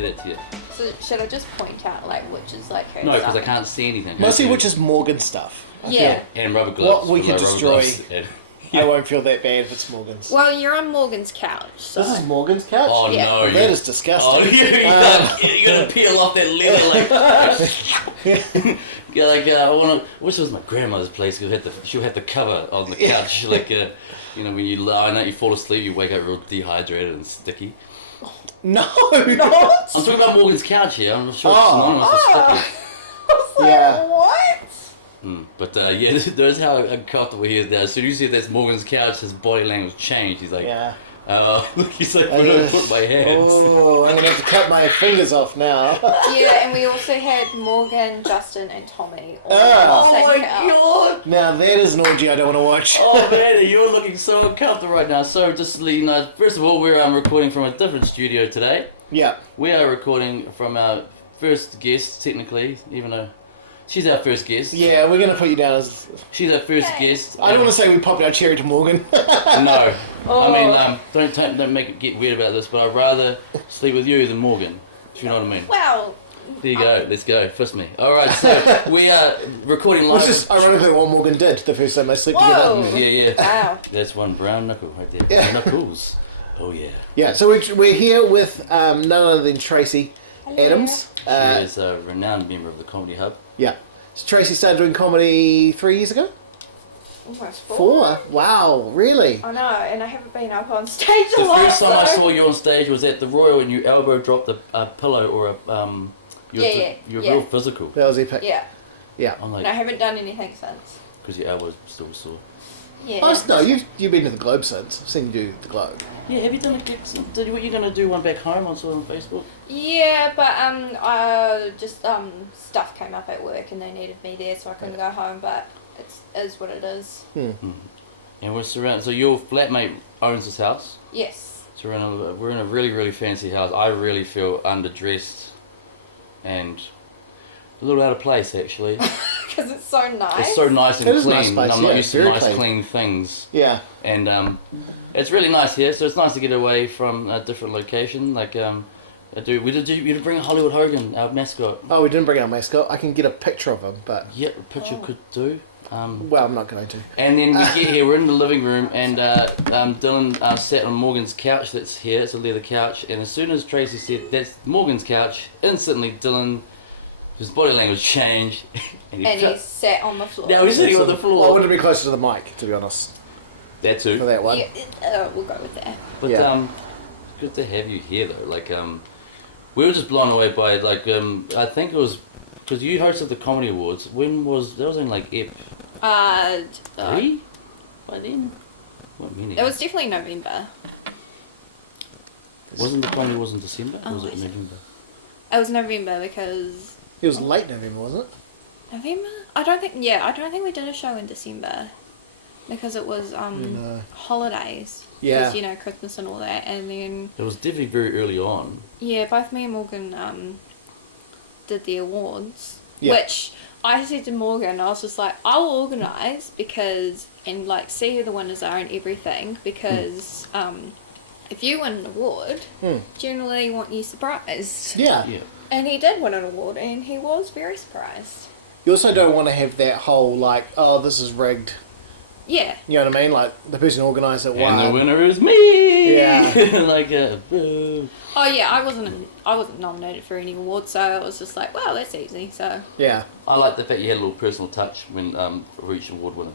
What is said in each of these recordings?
do that to you. So should I just point out like which is like her No, because I stuff? can't see anything. Mostly which is Morgan stuff. I Yeah. And rubber gloves. What we with can my rubber destroy. gloves and- I won't feel that bad if it's Morgan's. Well, you're on Morgan's couch. So. This is Morgan's couch? Oh Yeah. no! That is disgusting. Oh, you're gonna peel off that leather like. Yeah, like I want to. Wish it was my grandmother's place. She'll have the cover on the couch, like you know, when you lie and you fall asleep, you wake up real dehydrated and sticky. No! Not? I'm talking about Morgan's couch here. I'm sure it's synonymous with sticky. Yeah. What? But yeah, there's how uncomfortable he is now. As soon as you see that's Morgan's couch, his body language changed. He's like, Yeah. he's like, I'm gonna put my hands. Oh, I'm gonna have to cut my fingers off now. Yeah, and we also had Morgan, Justin, and Tommy all Ah. on the Oh same my couch. god! Now that is an orgy I don't want to watch. Oh man, you're looking so uncomfortable right now. So just to let you know, first of all, we're recording from a different studio today. Yeah. We are recording from our first guest, technically, even though she's our first guest. Yeah, we're gonna put you down as. She's our first Okay. guest. I don't want to say we popped our cherry to Morgan. No. Oh. I mean, don't make it get weird about this, but I'd rather sleep with you than Morgan. If you know what I mean. Well, There you go. Let's go. Fist me. All right. So we are recording live. Which is ironically what Morgan did the first time they slept Whoa. together. Yeah. wow. That's one brown knuckle right there. Yeah. Knuckles. Oh yeah. Yeah, so we're here with none other than Tracey Hello. Adams. She is a renowned member of the Comedy Hub. Yeah. So Tracey started doing comedy 3 years ago? Almost 4? Wow, really? I know, and I haven't been up on stage a The lot. first time I so- saw you on stage was at the Royal, and you elbow dropped a pillow or a You're Yeah. real physical. That was epic. Yeah, Yeah. I'm and I like, haven't done anything since. because your elbow's still sore. Yeah. Oh, no, you've been to the Globe since. I've seen you do the Globe. Yeah, have you done a gig? What you gonna do one back home? I saw it on Facebook. Yeah, but just stuff came up at work and they needed me there, so I couldn't go home. But it is what it is. And we're surrounded. So your flatmate owns this house. Yes. So we're in a really, really fancy house. I really feel underdressed and a little out of place, actually. Because it's so nice. It's so nice and It is a clean. nice place, and I'm not yeah, used to very nice, clean. clean things. Yeah. And it's really nice here. So it's nice to get away from a different location. Like we did bring Hollywood Hogan, our mascot. Oh, we didn't bring our mascot. I can get a picture of him, but... Yep, a picture could do. Well, I'm not going to. And then we get here, we're in the living room, and Dylan sat on Morgan's couch that's here. It's a leather couch. And as soon as Tracey said, that's Morgan's couch, instantly Dylan, his body language changed. And he sat on the floor. Now he's sitting on the Well, I floor. wanted to be closer to the mic, to be honest, That for too. that one. Yeah, we'll go with that. But Yeah. good to have you here though. Like we were just blown away by like I think it was because you hosted the comedy awards. When was that? Was in like Ep 3 by then? What meaning? It was definitely November. Wasn't the comedy awards in December? Or was Oh, it is it? November? It was November because It was late November, wasn't it? November. I don't think we did a show in December because it was holidays. Yeah. 'Cause, you know, Christmas and all that, and then It was definitely very early on. yeah, both me and Morgan did the awards, Yeah. which I said to Morgan, I was just like, I'll organise because and like see who the winners are and everything because if you win an award, generally you want you surprised. Yeah. Yeah. And he did win an award, and he was very surprised. You also don't want to have that whole, like, oh, this is rigged. Yeah. You know what I mean? Like, the person who organised it And won. the winner is me. Yeah. Like boo. Oh yeah, I wasn't nominated for any awards, so I was just like, well, that's easy. So Yeah. I like the fact you had a little personal touch when for each award winner.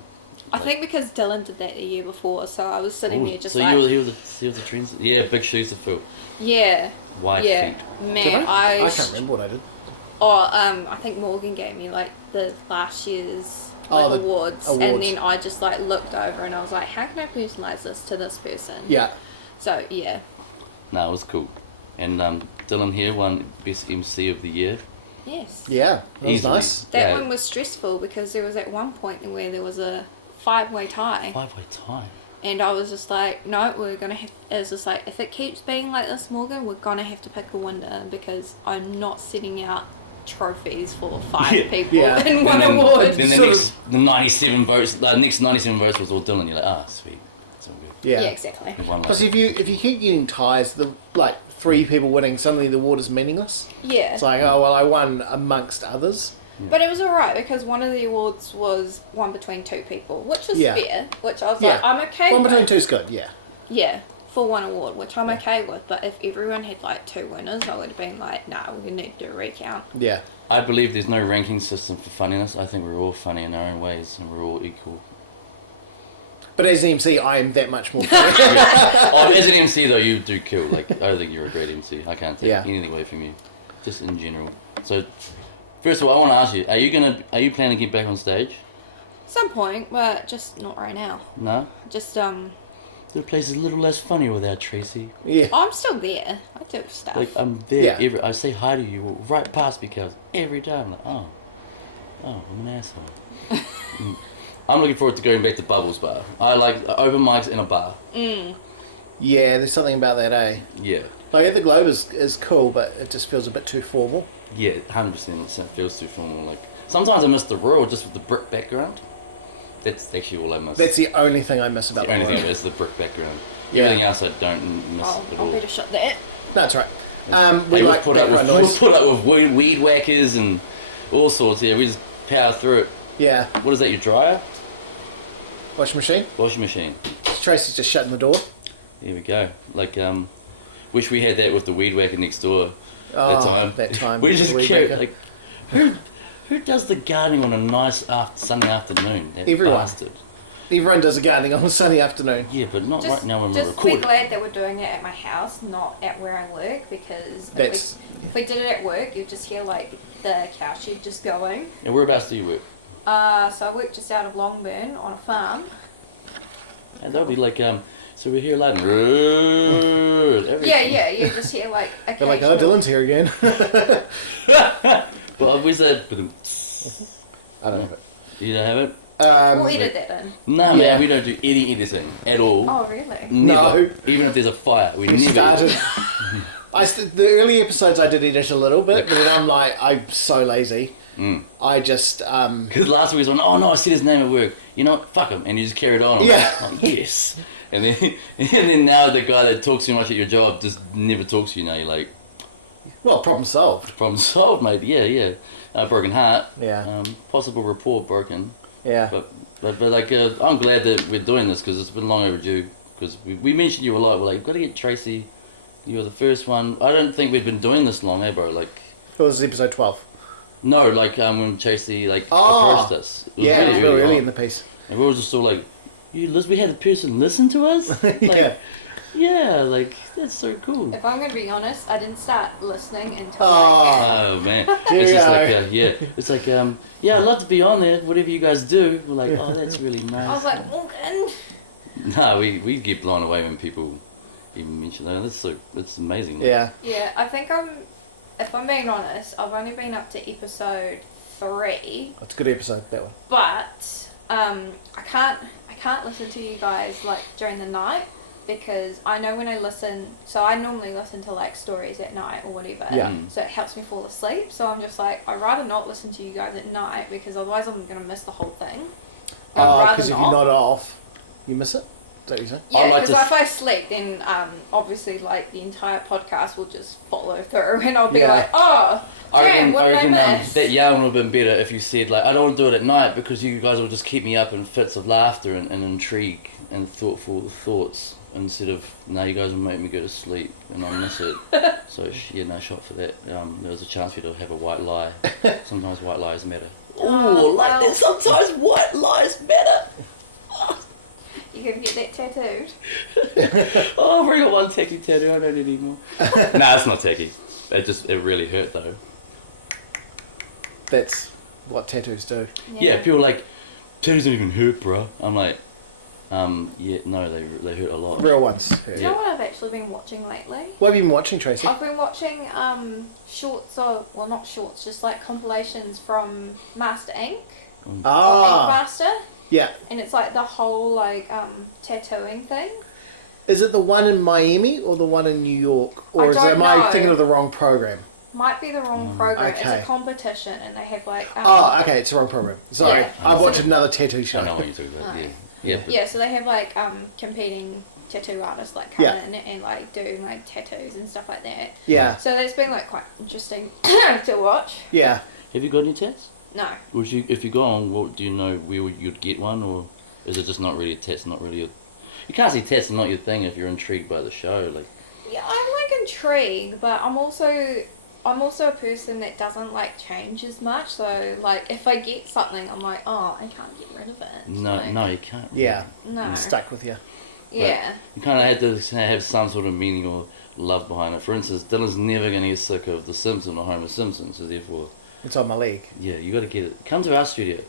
I think because Dylan did that the year before, so I was sitting there just so like, he was the trends. Yeah, big shoes to fill. yeah, Wide yeah, feet. man, Did I can't remember what I did. I think Morgan gave me like the last year's Oh, like, the awards, awards. and then I just like looked over and I was like, how can I personalise this to this person? Yeah. So yeah, No, it was cool. And Dylan here won Best MC of the Year. yes, Yeah. That was Easily. nice. That Yeah. one was stressful because there was at one point where there was a 5-way tie. 5-way time. And I was just like, no, we're going to have... It was just like, if it keeps being like this, Morgan, we're going to have to pick a winner because I'm not setting out trophies for 5 people Yeah. in one And then- award. Then Sort the 97 votes, the next 97 votes was all Dylan. You're like, ah, sweet. That's all good. Yeah. Yeah, exactly. We won, like, Because if you keep getting ties, the like 3 people winning, suddenly the award is meaningless. Yeah. It's like, oh, well, I won amongst others. But it was alright because one of the awards was one between 2 people, which was fair. Which I was like, I'm okay One with. between 2's good, yeah. Yeah, for one award, which I'm okay with. But if everyone had like 2 winners, I would have been like, nah, we need to do a recount. Yeah. I believe there's no ranking system for funniness. I think we're all funny in our own ways and we're all equal. But as an MC, I am that much more funny. Oh, as an MC though, you do kill. Like, I don't think you're a great MC. I can't take anything away from you, just in general. So, first of all, I want to ask you: Are you planning to get back on stage? Some point, but just not right now. No. Just The place is a little less funny without Tracey. Yeah. I'm still there. I do stuff. Like, I'm there. I say hi to you right past because every time, like, oh, I'm an asshole. I'm looking forward to going back to Bubbles Bar. I like open mics in a bar. Yeah, there's something about that, eh? Yeah. Like, at the Globe is cool, but it just feels a bit too formal. Yeah, 100%. It feels too formal. Like, sometimes I miss the Royal just with the brick background. That's actually all I miss. That's the only thing I miss about the only Royal. thing is the brick background. Yeah. Everything else I don't miss at all. I'll better shut that. That's right. We We like put up background with, noise. we'll put up with weed whackers and all sorts. Yeah, we just power through it. Yeah. What is that? Your dryer? Washing machine. Washing machine. Tracy's just shutting the door. There we go. Like, wish we had that with the weed whacker next door. Oh, that time. We just Weed kept, whacker. like, who does the gardening on a nice Sunday afternoon? That Everyone. bastard. Everyone does a gardening on a sunny afternoon. Yeah, but not right now when we're Just be recording. glad that we're doing it at my house, not at where I work, because That's- if we did it at work, you'd just hear like the cow shed just going. And whereabouts do you work? So I work just out of Longburn on a farm. And that'll be like, so we hear like, everything. Yeah, you just hear like They're like, occasional. oh, Dylan's here again. Well, where's that? I don't know. You don't have it? We'll edit that in. No, Yeah. man, we don't do any editing at all. Oh, really? Never. No. Even if there's a fire, we We never started. edit. The early episodes I did edit a little bit, but then I'm so lazy. I just Because last week was on, oh no, I said his name at work. You know what? Fuck him. And you just carried on. I'm Yeah. like, oh, yes. And then now the guy that talks too much at your job just never talks to you now. You're like, well, problem solved. problem solved, mate. Yeah. Broken heart. Yeah. Possible rapport broken. Yeah. But like, I'm glad that we're doing this because it's been long overdue. Because we mentioned you a lot. We're like, got to get Tracey. You were the first one. I don't think we've been doing this long, bro? Like, It was episode 12. no, like when Tracey approached us. It was Yeah, it was really very early long. in the piece. And we were just all like, we had a person listen to us? Like, yeah, like, that's so cool. If I'm gonna be honest, I didn't start listening until Oh, man. There It's you just go. like, it's like, yeah, I'd love to be on there, whatever you guys do. We're like, oh, that's really nice. I was like, Morgan. No, we get blown away when people even mention that. That's amazing. Like, Yeah. Yeah, I think if I'm being honest, I've only been up to episode 3, It's a good episode, that one. but I can't listen to you guys like during the night because I know when I listen, so I normally listen to like stories at night or whatever. Yeah. So it helps me fall asleep. So I'm just like, I'd rather not listen to you guys at night because otherwise I'm gonna miss the whole thing. I'd Oh, rather because if you nod it off, you miss it? Is that what you're saying? Yeah, I like because to- if I sleep, then obviously like the entire podcast will just follow through, and I'll be Yeah. like, oh, damn, what did I miss? That yarn would have been better if you said, like, I don't want to do it at night because you guys will just keep me up in fits of laughter and intrigue and thoughtful thoughts instead of, no, you guys will make me go to sleep and I'll miss it. So, no shot for that. There was a chance for you to have a white lie. Sometimes white lies matter. Oh, like well. that. Sometimes white lies matter. You can get that tattooed. Oh, I've already got one tacky tattoo. I don't need any more. Nah, it's not tacky. It really hurt though. That's what tattoos do. Yeah, people are like, tattoos don't even hurt, bro. I'm like, yeah, no, they hurt a lot. Real ones. Do you know what I've actually been watching lately? What have you been watching, Tracy? I've been watching shorts of, well, not shorts, just like compilations from Master Ink. Or Ink Master. Yeah. And it's like the whole like tattooing thing. Is it the one in Miami or the one in New York? Or I am I know. thinking of the wrong program? Might be the wrong program. It's okay. a competition, and they have like. Okay, it's the wrong program. Sorry, Yeah. I've watched another tattoo show. I know what you're talking about. Right. Yeah. Yeah, so they have like competing tattoo artists like come Yeah. in and like do my tattoos and stuff like that. Yeah. So that's been like quite interesting to watch. Yeah. Have you got any tats? No. Would you, if you go on, what do you know where you'd get one, or is it just not really a tats? Not really. You can't say tats are not your thing if you're intrigued by the show. Like. Yeah, I'm like intrigued, but I'm also a person that doesn't like change as much. So like if I get something, I'm like, oh, I can't get rid of it. No, like, no, you can't. Yeah. No. It's stuck with you. Yeah. You kind of have to have some sort of meaning or love behind it. For instance, Dylan's never going to get sick of The Simpsons or Homer Simpson, so therefore, It's on my leg. yeah, you got to get it. Come to our studio.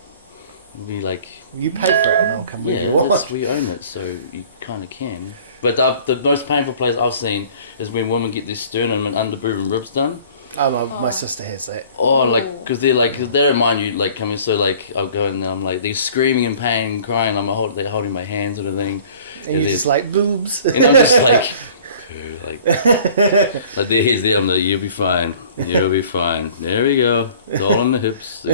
We'll be like, You pay for it and I'll come with you. yeah, we own it, so you kind of can. But the most painful place I've seen is when women get their sternum and underboob and ribs done. Oh, my sister has that. Oh, like, because they're like, cause they don't mind you, like, coming, so, like, I'll go in there, I'm like, they're screaming in pain, crying, they're holding my hands and everything. And you're just like, boobs. And I'm just like, like their heads there, I'm like, you'll be fine, there we go, it's all on the hips.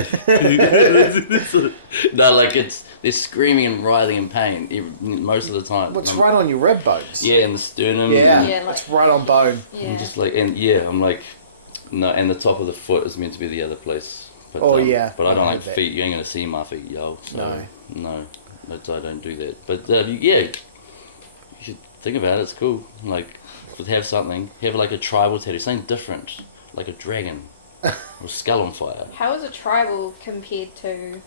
No, like, they're screaming and writhing in pain most of the time. What's right on your rib bones? Yeah, and the sternum. Yeah, Yeah, like- it's right on bone. Yeah. I'm just like, and yeah, I'm like, no, and the top of the foot is meant to be the other place. But, Oh, yeah, But I don't I like heard that. feet. You ain't gonna see my feet, yo. So, No. I don't do that. But yeah, you should think about it. It's cool. Like, have something. Have like a tribal tattoo, something different, like a dragon or a skull on fire. How is a tribal compared to?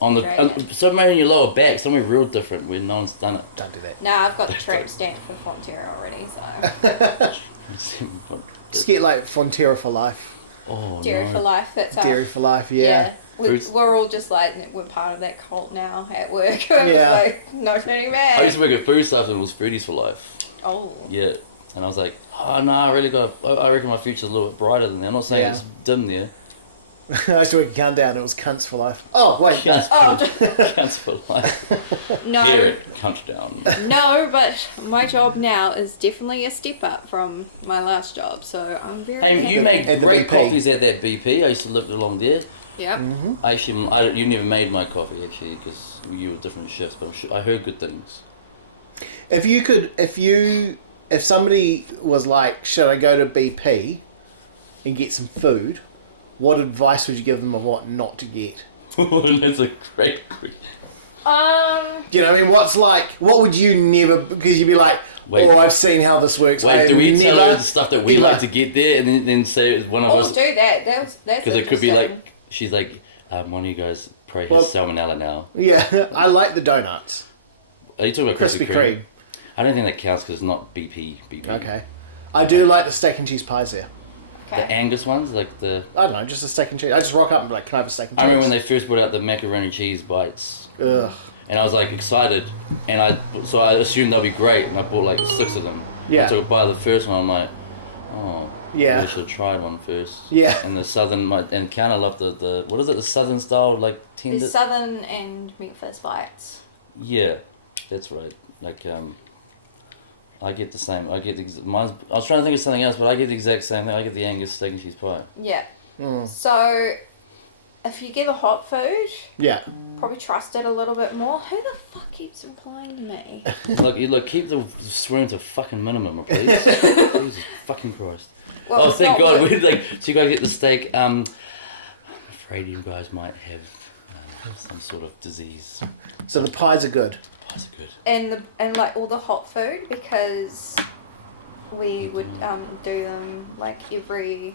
On the Dragon. somewhere in your lower back, somewhere real different where no one's done it. Don't do that. Nah, I've got the tramp stamp for Frontier already, so Just get like Frontier for life. Oh Dairy no. for life. That's our Dairy for life, yeah. We're all just like, we're part of that cult now at work. We're just Yeah. like, no turning back. I used to work at food stuff and it was foodies for life. Oh. Yeah. And I was like, oh no, I reckon my future's a little bit brighter than that. I'm not saying Yeah. it's dim there. I used to work at Countdown, it was cunts for life. Oh, wait. Cunts Oh. Cunts for life. No. Here, cunt down. No, but my job now is definitely a step up from my last job, so I'm very Hey, happy. you make At the great BP. coffees at that BP. I used to live along there. Yep. You never made my coffee actually because you were different shifts, but I heard good things. If somebody was like, should I go to BP and get some food, what advice would you give them of what not to get? That's a great question. Do you know what I mean? What would you never, because you'd be like, Wait. oh, I've seen how this works. Wait, do we tell never, her the stuff that we ever- like to get there and then say one of Oh, us? do that. That's Because it could be interesting. like, she's like, one of you guys probably Well- has salmonella now. Yeah, I like the donuts. Are you talking about Krispy Krispy Kreme? Kreme. I don't think that counts because it's not BP. Okay. I do like the steak and cheese pies there. The Okay. Angus ones, like the... I don't know, just a steak and cheese. I just rock up and be like, can I have a steak and cheese? I remember when they first brought out the macaroni cheese bites. Ugh. And I was like excited, and I assumed they'll be great, and I bought like 6 of them. Yeah. I took a bite of the first one. I'm like, oh, Yeah. I should have tried one first. Yeah. And the southern, and Kiana loved the what is it? The southern style, like tender. There's Southern and Memphis bites. Yeah, that's right. Like I get the same. Mine's. I was trying to think of something else, but I get the exact same thing. I get the Angus steak and cheese pie. Yeah. Mm. So, if you get a hot food, Yeah. probably trust it a little bit more. Who the fuck keeps replying to me? Look, keep the swearing to a fucking minimum, please. Jesus fucking Christ. Well, Oh, it's thank not God. good. We so you gotta get the steak. I'm afraid you guys might have some sort of disease. So the pies are good. Pies are good. And like all the hot food, because we would do them like every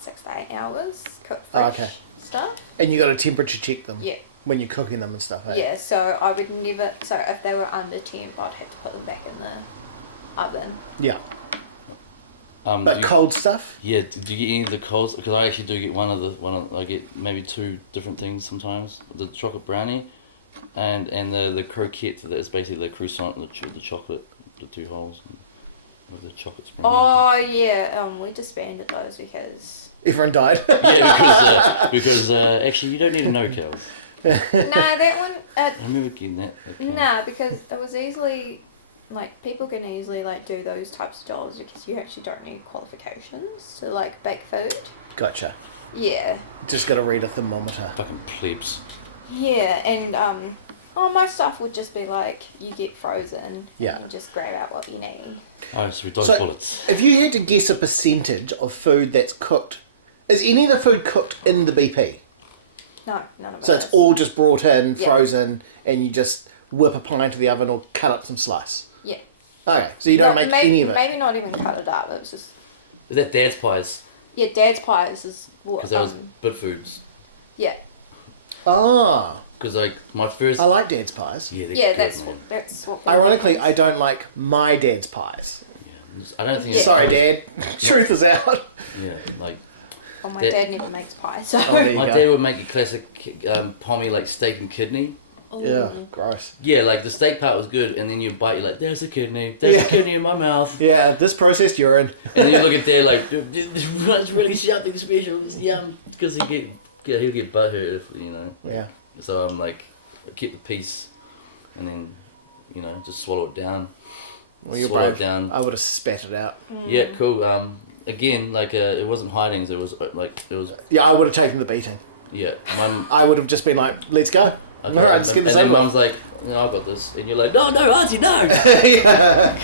6 to 8 hours, cook fresh Okay. stuff. And you got to temperature check them. Yeah. When you're cooking them and stuff. Eh? Yeah, so I would never, so if they were under temp, I'd have to put them back in the oven. Yeah. Do But you- cold stuff? Yeah, do you get any of the colds? Because I actually do get I get maybe 2 different things sometimes. The chocolate brownie, and the croquette that is basically the croissant, the chocolate, the 2 holes, with the chocolate spring. Oh yeah, we disbanded those because Everyone died. Yeah, because actually you don't need to know, Kel. that one. I remember getting that. Nah, because it was easily like people can easily like do those types of jobs because you actually don't need qualifications to like bake food. Gotcha. Yeah. Just got to read a thermometer. Fucking plebs. Yeah, and Oh, my stuff would just be like, you get frozen, Yeah. and you just grab out what you need. Oh, so we dodge So, bullets. if you had to guess a percentage of food that's cooked, is any of the food cooked in the BP? No, none of it So it's is. all just brought in, Yeah. frozen, and you just whip a pie into the oven or cut up some slice? Yeah. Okay, so you don't make any of it? Maybe not even cut it up, it was just... Is that Dad's pies? Yeah, Dad's pies is what... Because that was bit foods. Yeah. Ah, Because like my first. I like Dad's pies. Yeah, they're Yeah, good, that's man. what... Ironically, I don't like my dad's pies. Yeah. I don't think. Yeah. it's- Sorry, Dad. Truth is out. Yeah, like Oh, my that- dad never makes pie, so... Oh, there you my go. dad would make a classic pommy like steak and kidney. Ooh. Yeah, gross. Yeah, like the steak part was good, and then you bite, you're like, there's a kidney, there's Yeah. a kidney in my mouth. Yeah, this processed urine. And then you look at Dad like, dude, this one's really something special, it's yum. Because he'll get butthurt if, you know. Yeah. So I'm like, I keep the piece, and then, you know, just swallow it down. Well, you're swallow brave. it down. I would have spat it out. Yeah, cool. Again, like, it wasn't hidings, it was Yeah, I would have taken the beating. yeah. Mum, I would have just been like, let's go. okay, All right, let's get this and then over Mum's like, no, I got this. And you're like, no, Auntie, no! yeah.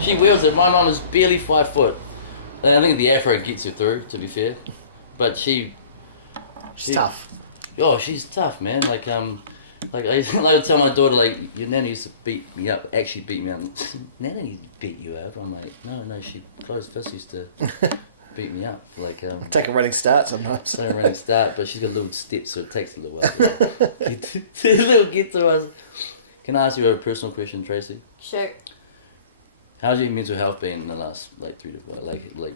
She wheels it. My mum is barely 5 foot. And I think the afro gets her through, to be fair. But she's tough. Oh, she's tough, man. Like I tell my daughter, like, your nanny used to beat me up. Actually beat me up. Nanny beat you up. I'm like, no, she closed fist used to beat me up. Like Take a running start sometimes. so I'm running start, but she's got little steps, so it takes a little while to get to us. Can I ask you a personal question, Tracy? Sure. How's your mental health been in the last 3 to 4? Like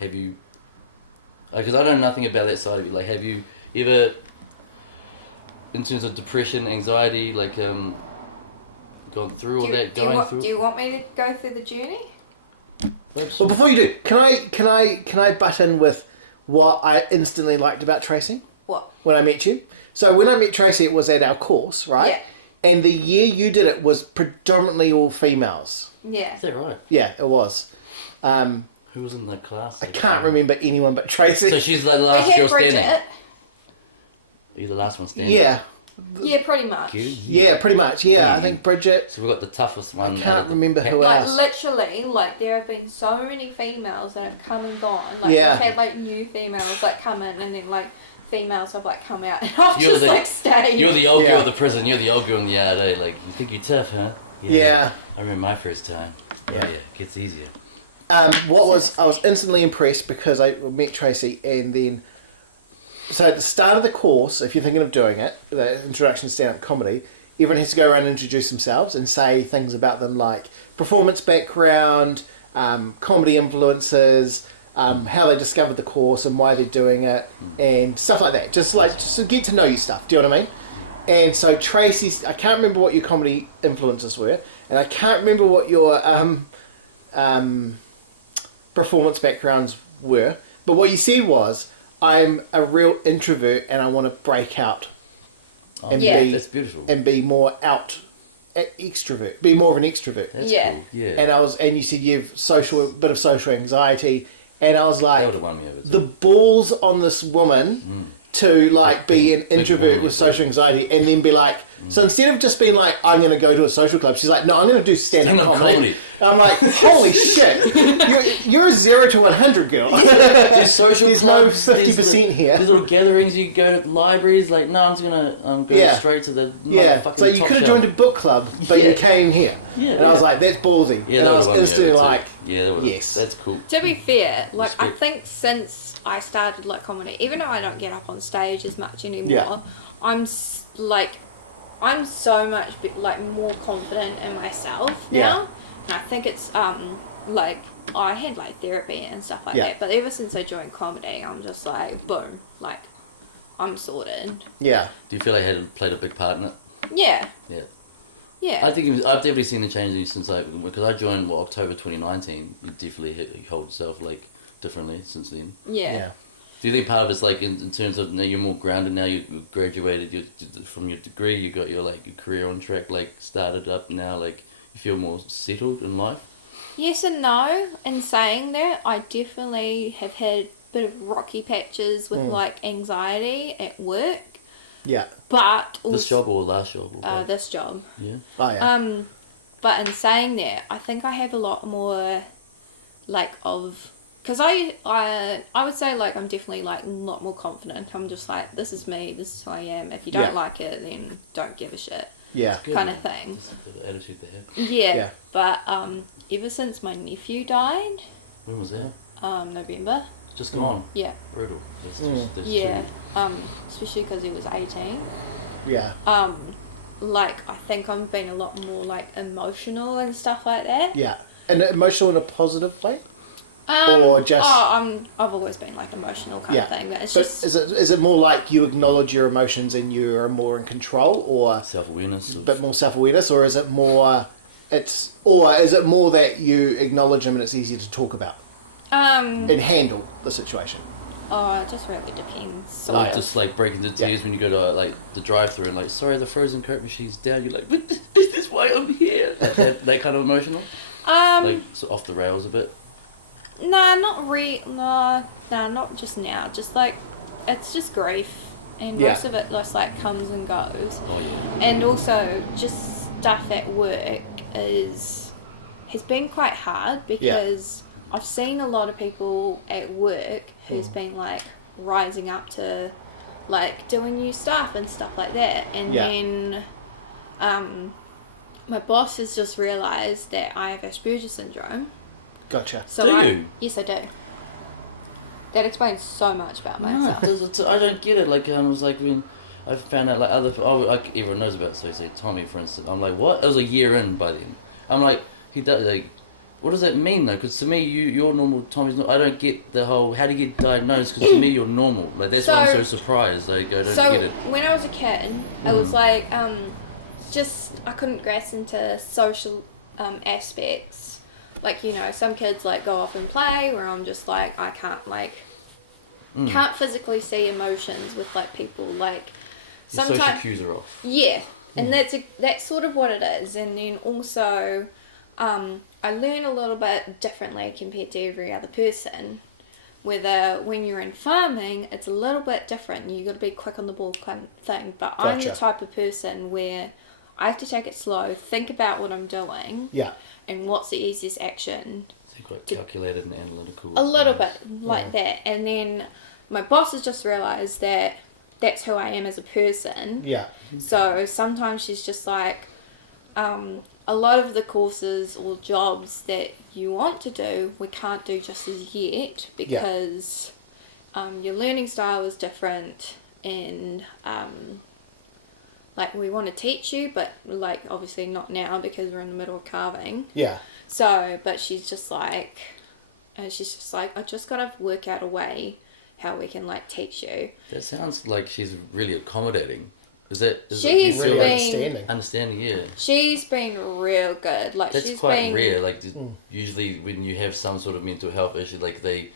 have you? Because I know nothing about that side of you. Like, have you ever, in terms of depression, anxiety, like gone through all that? Do you want me to go through the journey? Well, before you do, can I butt in with what I instantly liked about Tracy What? when I met you? So when I met Tracy, it was at our course, right? Yeah. And the year you did it was predominantly all females. Yeah. Is that right? Yeah, it was. Who was in the class? I can't remember anyone but Tracy. So she's like the We last girl had Bridget. standing. You're the last one standing. Yeah, Yeah, pretty much. Good. yeah, pretty much. Yeah, I think Bridget. So we've got the toughest one. I out can't of the remember pack. who Like, else. literally, like, there have been so many females that have come and gone. Like, Yeah. we've had, like, new females that come in, and then, like, females have, like, come out, and I've You're just, the- like, stayed. You're the old Yeah. girl of the prison. You're the old girl in the yard. Eh? Like, you think you're tough, huh? Yeah. I remember my first time. Yeah. Yeah, it gets easier. I was instantly impressed because I met Tracy, and then so at the start of the course, if you're thinking of doing it, the introduction to stand-up comedy, everyone has to go around and introduce themselves and say things about them like performance background, comedy influences, how they discovered the course and why they're doing it, and stuff like that. Just to get to know you stuff. Do you know what I mean? And so Tracy's, I can't remember what your comedy influences were, and I can't remember what your performance backgrounds were, but what you said was, I'm a real introvert and I want to break out Oh, and Yeah. be That's beautiful. and be more extrovert, be more of an extrovert. That's Yeah. cool. Yeah. And you said you've a bit of social anxiety, and I was that like, would have won me over. the balls on this woman to like be an Big introvert woman, with yeah. social anxiety, and then be like, so instead of just being like, I'm going to go to a social club, she's like, no, I'm going to do stand-up Stand-up comedy. comedy. I'm like, holy shit, you're a 0 to 100 girl. There's social There's no clubs, 50% here. There's little gatherings. You go to libraries. Like, no, I'm just gonna go Yeah. straight to the Yeah, motherfucking so you top could have shelf. joined a book club, but you Yeah. came here. Yeah, And I was yeah. like, that's ballsy. Yeah, and that I would've was won me instantly over too. like, yeah, that would've- yes. that's cool. To be fair, like, I Respect. think since I started, like, comedy, even though I don't get up on stage as much anymore, Yeah. I'm so much, like, more confident in myself Yeah. now. And I think it's, like, I had, like, therapy and stuff like Yeah. that, but ever since I joined comedy, I'm just like, boom, like, I'm sorted. Yeah. Do you feel like had played a big part in it? Yeah. Yeah. Yeah. I think I've definitely seen the change in you since because I joined October 2019. You definitely hold yourself like differently since then. yeah. Do you think part of it's like in terms of now you're more grounded now? You graduated from your degree. You got your like your career on track. Like started up now. Like you feel more settled in life. Yes and no. In saying that, I definitely have had a bit of rocky patches with like anxiety at work. Yeah. But also, This job or last job? Or both? this job. Yeah. Oh yeah. But in saying that, I think I have a lot more, like, of... Because I would say, like, I'm definitely, like, a lot more confident. I'm just like, this is me, this is who I am. If you don't like it, then don't give a shit. Yeah. Good, kind man. of thing. That's the attitude they have. Yeah. But ever since my nephew died... When was that? November. Just gone. Yeah. Brutal. That's Yeah. too- Especially because he was 18. Yeah. Like, I think I'm being a lot more, like, emotional and stuff like that. Yeah. And emotional in a positive way? Or just... I've always been, like, emotional kind of thing. But it's but just... is it more like you acknowledge your emotions and you are more in control, or Self-awareness. a bit more self-awareness, or is it more... is it more that you acknowledge them and it's easier to talk about? And handle the situation? Oh, it just really depends. So Or just like breaking into tears when you go to like the drive-through and like, sorry, the frozen Coke machine's down. You're like, but this is why I'm here. That kind of emotional. Like so off the rails a bit. Nah, not just now. Just like, it's just grief, and most of it just like comes and goes. Oh yeah. And also just stuff at work has been quite hard because I've seen a lot of people at work who's been like rising up to like doing new stuff and stuff like that, and then my boss has just realised that I have Asperger syndrome. Gotcha. So Do you? Yes, I do. That explains so much about myself. I don't get it. Like it was like when I found out like like everyone knows about. So say Tommy, for instance. I'm like, what? It was a year in by then. I'm like, he does like. What does that mean though? Because to me, you're normal. Tommy's not. I don't get the whole how do you get diagnosed? Because to me, you're normal. Like that's why I'm so surprised. Like I don't get it. When I was a kid, I was like, just I couldn't grasp into social aspects. Like, you know, some kids like go off and play, where I'm just like I can't can't physically see emotions with like people. Like Your social sometimes cues are off. yeah, and that's sort of what it is. And then also, I learn a little bit differently compared to every other person. Whether when you're in farming, it's a little bit different. You got to be quick on the ball kind of thing. But I'm the type of person where I have to take it slow, think about what I'm doing, and what's the easiest action. So you're quite calculated and analytical. A little bit like that. And then my boss has just realised that that's who I am as a person. Yeah. So sometimes she's just like, a lot of the courses or jobs that you want to do, we can't do just as yet because your learning style is different, and like we want to teach you, but like obviously not now because we're in the middle of carving. Yeah. So, but she's just like, I just gotta work out a way how we can like teach you. That sounds like she's really accommodating. Is that? She's really been understanding. Yeah. She's been real good. Like That's she's quite been rare. Like usually when you have some sort of mental health issue, like they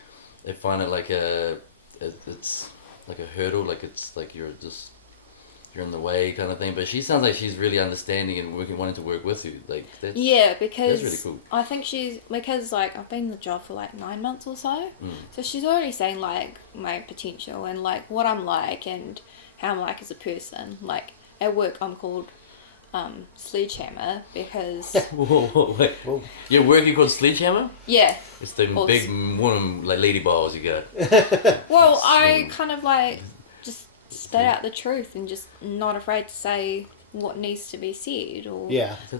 find it like it's like a hurdle. Like it's like you're in the way kind of thing. But she sounds like she's really understanding and wanting to work with you. Like that's because that's really cool. I think because like I've been in the job for like 9 months or so, so she's already seen like my potential and like what I'm like and how I'm like as a person. Like at work I'm called Sledgehammer because Wait. You're working called Sledgehammer? yeah. It's the big woman like lady balls you got. Well, I kind of like just spit out the truth and just not afraid to say what needs to be said or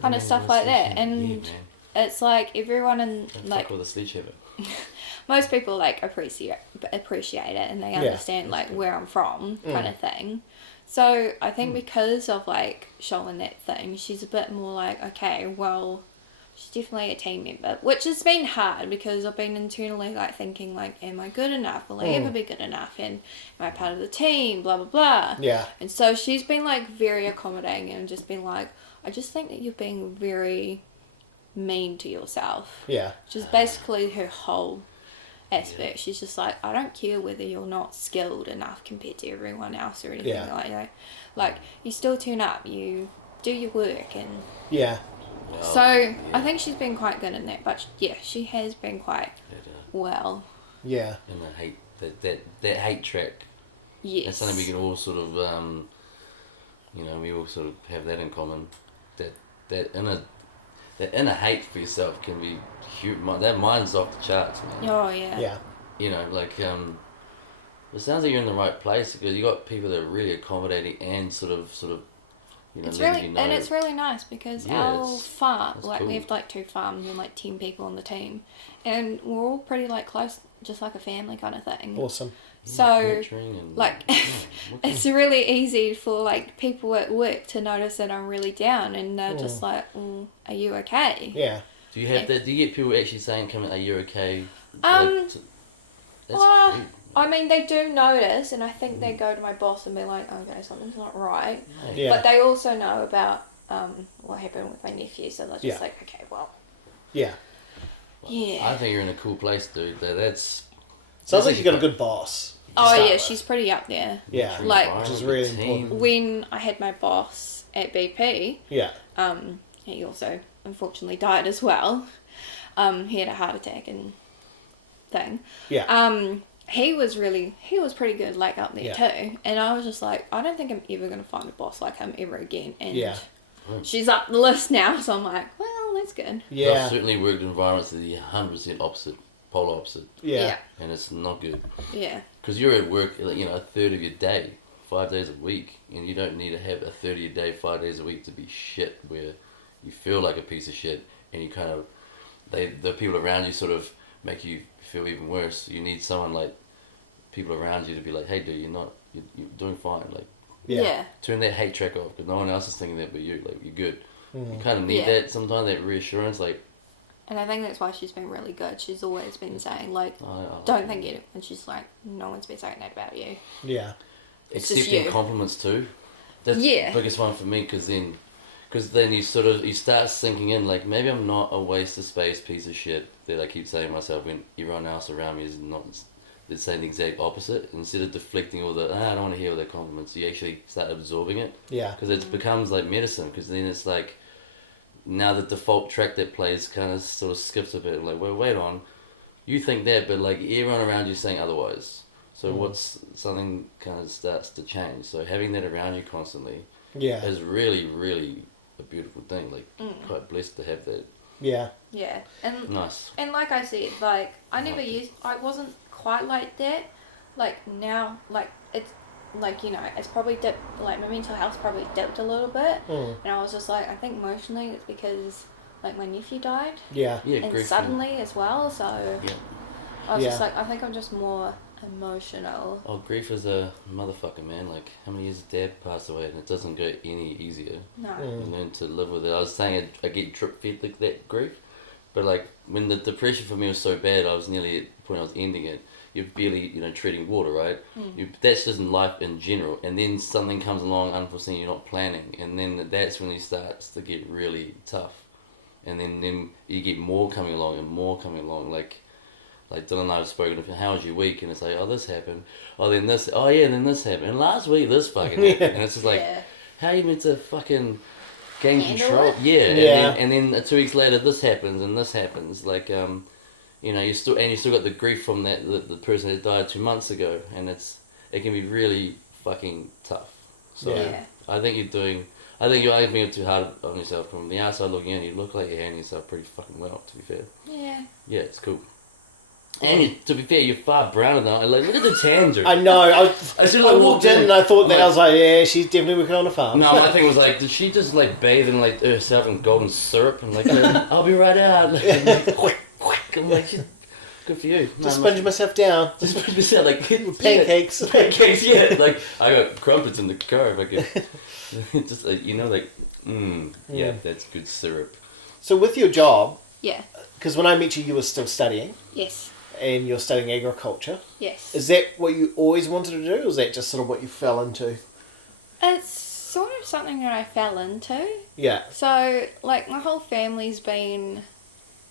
kind of stuff like that. And it's like everyone in like with a sledgehammer. most people like appreciate it and they understand like where I'm from kind of thing. So I think because of like showing that thing, she's a bit more like, okay, well, she's definitely a team member, which has been hard because I've been internally like thinking like, am I good enough? Will I ever be good enough? And am I part of the team? Blah, blah, blah. Yeah. And so she's been like very accommodating and just been like, I just think that you're being very mean to yourself. Yeah. Which is basically her whole aspect. She's just like, I don't care whether you're not skilled enough compared to everyone else or anything like that. Like, you still turn up, you do your work and... Yeah. So, I think she's been quite good in that, but yeah, she has been quite well. Yeah. And the hate, that hate track. Yes. That's something we can all sort of You know, we all sort of have that in common. That inner hate for yourself can be huge. That mind's off the charts, man. Oh yeah. Yeah. You know, like it sounds like you're in the right place because you got people that are really accommodating and sort of you know, It's letting really you know. and it's really nice because Yeah, our it's- farm, that's like cool. we have like 2 farms and like 10 people on the team, and we're all pretty like close, just like a family kind of thing. Awesome. So nurturing and, like it's really easy for like people at work to notice that I'm really down, and they're just like, "Are you okay?" Yeah. Do you have that? Do you get people actually saying, "Come, are you okay?" That's Well, great. I mean, they do notice, and I think they go to my boss and be like, "Okay, something's not right." Yeah. But they also know about what happened with my nephew, so they're just like, "Okay, well, Yeah. yeah." I think you're in a cool place, dude. That's Sounds like you got a good boss. to Oh start yeah, with. she's pretty up there. Yeah. Like- Which is really Team. important. When I had my boss at BP, Yeah. he also unfortunately died as well. He had a heart attack and thing. Yeah. He was pretty good, like, up there Yeah. too. And I was just like, I don't think I'm ever going to find a boss like him ever again. And Yeah. she's up the list now, so I'm like, well, that's good. Yeah. I've certainly worked in environments that are the 100% opposite, polar opposite, Yeah. and it's not good. Yeah. Because you're at work, you know, a third of your day, 5 days a week, and you don't need to have a 30 a day, 5 days a week to be shit, where you feel like a piece of shit, and you kind of, the people around you sort of make you feel even worse. You need someone like, people around you to be like, hey dude, you're doing fine, like, Yeah. turn that hate track off, because no one else is thinking that but you, like, you're good. Mm. You kind of need Yeah. that sometimes, that reassurance, like, And I think that's why she's been really good. She's always been saying, like, I don't think it. And she's like, no one's been saying that about you. Yeah. It's just accepting you. compliments too. That's Yeah. the biggest one for me, because then you start sinking in, like, maybe I'm not a waste of space piece of shit that I keep saying to myself when everyone else around me is not. They're saying the exact opposite. Instead of deflecting all the, I don't want to hear all the compliments, you actually start absorbing it. Yeah. Because it becomes like medicine, because then it's like, now the default track that plays kind of sort of skips a bit. Like, well, wait on, you think that, but like everyone around you saying otherwise. So what's something kind of starts to change. So having that around you constantly Yeah. is really, really a beautiful thing. Like, quite blessed to have that. Yeah. Yeah. And Nice. And like I said, like, I wasn't quite like that. Like, now, like, it's, like, you know, it's probably dipped, like, my mental health probably dipped a little bit. Mm. And I was just like, I think emotionally it's because, like, my nephew died. Yeah. Yeah, And grief. suddenly as well, so Yeah. I was just Yeah. like, I think I'm just more emotional. Oh, grief is a motherfucker, man. Like, how many years dad passed away, and it doesn't go any easier. No. Mm. You learn to live with it. I was saying I get drip fed like that grief, but like when the depression for me was so bad, I was nearly at the point I was ending it. You're barely, treading water, right? That's just in life in general. And then something comes along unforeseen, you're not planning, and then that's when it starts to get really tough. And then you get more coming along and more coming along. Like Dylan and I have spoken of, how was your week? And it's like, oh, this happened. Oh, then this. Oh, yeah, then this happened. And last week this fucking happened. And it's just like, Yeah. how are you meant to fucking gain Handle control? it? Yeah. Yeah. And then 2 weeks later, this happens and this happens. Like, you still got the grief from the person that died 2 months ago, and it can be really fucking tough. So Yeah. I think you're being too hard on yourself. From the outside looking in, you look like you're handling yourself pretty fucking well, to be fair. Yeah. Yeah, it's cool. And to be fair, you're far browner than I. Like, look at the tan, dude. I know. As soon as I walked in and I thought that, I was like, yeah, she's definitely working on a farm. No, my thing was like, did she just like bathe in like herself in golden syrup and like, I'll be right out. Like, I'm like, she's good for you. Just sponging myself down. Just sponge myself like Pancakes. Yeah, pancakes, yeah. Like I got crumpets in the car if I could. Just yeah, that's good syrup. So with your job, Yeah. because when I met you, you were still studying, Yes. and you're studying agriculture. Yes. Is that what you always wanted to do, or is that just sort of what you fell into? It's sort of something that I fell into. Yeah. So, like, my whole family's been,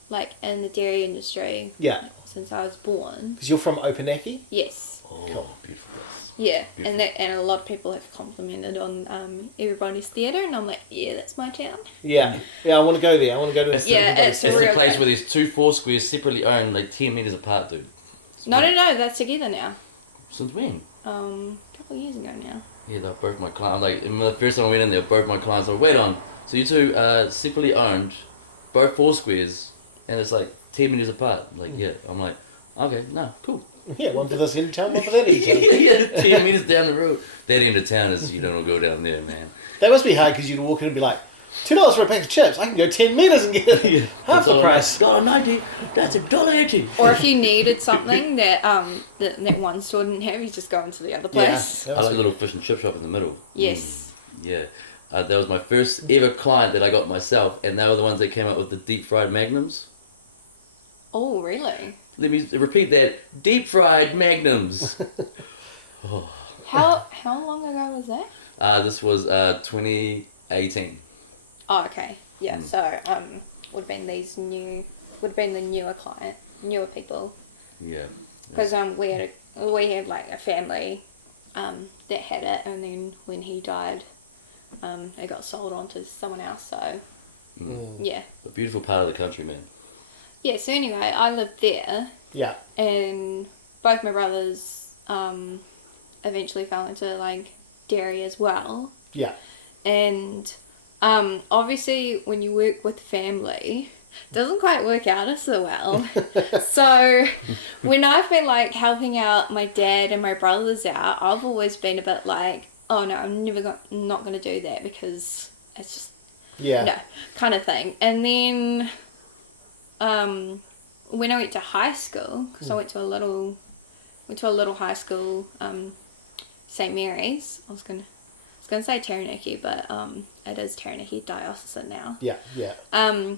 like, in the dairy industry Yeah. since I was born. Because you're from Opanaki? Yes. Oh, Cool. beautiful. Yeah. Beautiful. And a lot of people have complimented on Everybody's Theatre, and I'm like, yeah, that's my town. Yeah. Yeah, I want to go there. I want to go to It's- Yeah, everybody's it's It's theatre. the real place good. where there's 2 four squares separately owned, like 10 meters apart, dude. It's No, weird. no, that's together now. Since when? A couple of years ago now. Yeah, they're both my clients. Like, the first time I went in there, both my clients were, wait on, so you two are separately owned, both four squares, and it's like 10 meters apart. Like, yeah. I'm like, okay, no, cool. Yeah, one for this end of town, one for that end of town. Yeah, 10 meters down the road. That end of town is, you don't go down there, man. That must be hard because you'd walk in and be like, $2 for a pack of chips. I can go 10 metres and get half the price. $1.90. That's $1.80. Or if you needed something that that one store didn't have, you just go into the other place. Yeah, I like a little fish and chip shop in the middle. Yes. Yeah. That was my first ever client that I got myself, and they were the ones that came up with the deep fried magnums. Oh, really? Let me repeat that. Deep fried magnums. Oh. How long ago was that? This was 2018. Oh, okay. Yeah. So would have been the newer people. Yeah. Because we had like a family that had it, and then when he died, it got sold on to someone else. So yeah. A beautiful part of the country, man. Yeah. So anyway, I lived there. Yeah. And both my brothers eventually fell into like dairy as well. Yeah. And obviously when you work with family, it doesn't quite work out so well. So when I've been like helping out my dad and my brothers out, I've always been a bit like, oh no, I'm not going to do that because it's just no kind of thing. And then when I went to high school, because I went to a little high school, St. Mary's. I was gonna say Taranaki, but it is Taranaki Diocesan now. Yeah.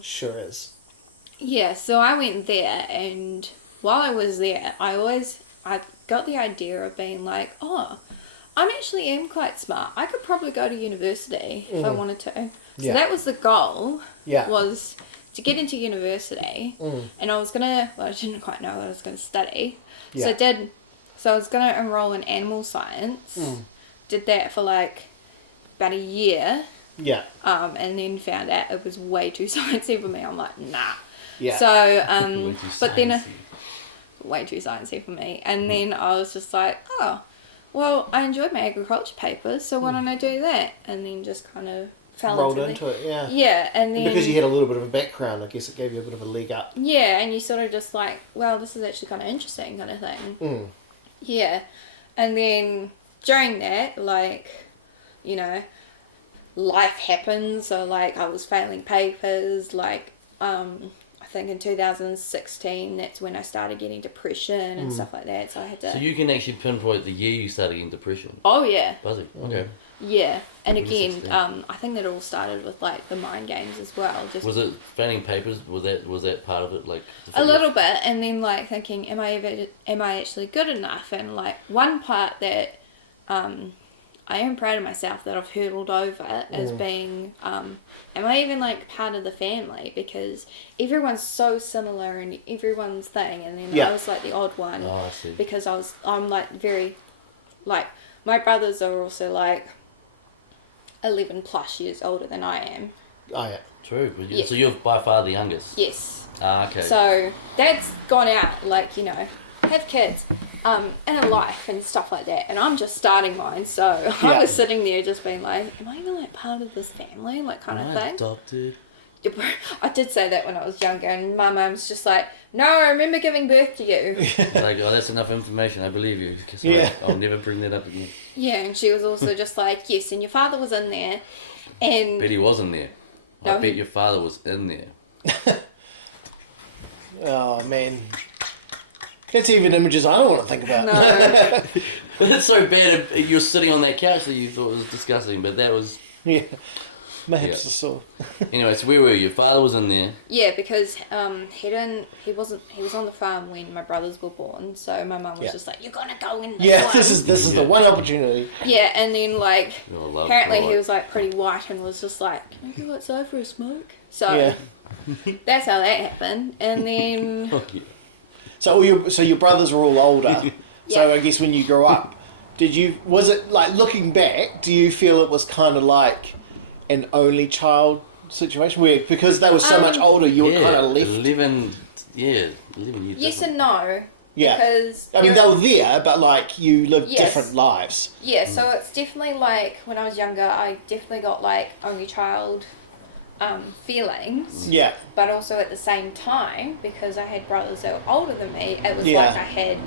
Sure is. Yeah, so I went there, and while I was there, I got the idea of being like, oh, I'm actually am quite smart. I could probably go to university if I wanted to. So that was the goal. Yeah. Was to get into university, and I didn't quite know what I was going to study. Yeah. So I was going to enroll in animal science. Did that for like about a year. Yeah. And then found out it was way too sciencey for me. I'm like, nah. Yeah. So, but then way too sciencey for me. And then I was just like, oh, well, I enjoyed my agriculture papers, so why don't I do that? And then just kind of rolled into it, yeah. Yeah, and then... Because you had a little bit of a background, I guess it gave you a bit of a leg up. Yeah, and you sort of just like, well, this is actually kind of interesting kind of thing. Yeah. And then during that, like, you know, life happens. So, like, I was failing papers. Like, I think in 2016, that's when I started getting depression and stuff like that. So I had to... So you can actually pinpoint the year you started getting depression? Oh, yeah. Buzzy, okay. Yeah, and again, I think that all started with like the mind games as well. Just was it failing papers? Was that part of it? Like a little bit, and then like thinking, am I actually good enough? And like one part that I am proud of myself that I've hurdled over as being, am I even like part of the family? Because everyone's so similar and everyone's thing, and then I was like the odd one because I'm like very, like my brothers are also like 11 plus years older than I am. Oh, yeah. True. So you're by far the youngest? Yes. Okay. So Dad's gone out, like, you know, have kids, and a life and stuff like that. And I'm just starting mine. So I was sitting there just being like, am I even like part of this family? Like kind of thing. Adopted. I did say that when I was younger, and my mum's just like, no, I remember giving birth to you. Like, oh, that's enough information, I believe you. I'll never bring that up again. Yeah, and she was also just like, yes, and your father was in there. And Bet he was in there. I bet your father was in there. Oh, man. That's even images I don't want to think about. No. But it's so bad you're sitting on that couch that you thought was disgusting, but that was... Yeah. My hips are sore. Anyway, so where were you? Your father was in there. Yeah, because he was on the farm when my brothers were born, so my mum was just like, you're gonna go in this one. This is the one opportunity. Yeah, and then like apparently God. He was like pretty white and was just like, can I go outside for a smoke? So that's how that happened. And then So your brothers were all older. So I guess when you grew up, was it like looking back, do you feel it was kind of like an only child situation where because they were so much older you were kind of left? 11 years. Yes and no. Yeah. Because I mean, they were there, but like you lived Yes. different lives. yeah, so it's definitely like when I was younger, I definitely got like only child feelings. Yeah. But also at the same time, because I had brothers that were older than me, it was Yeah. like I had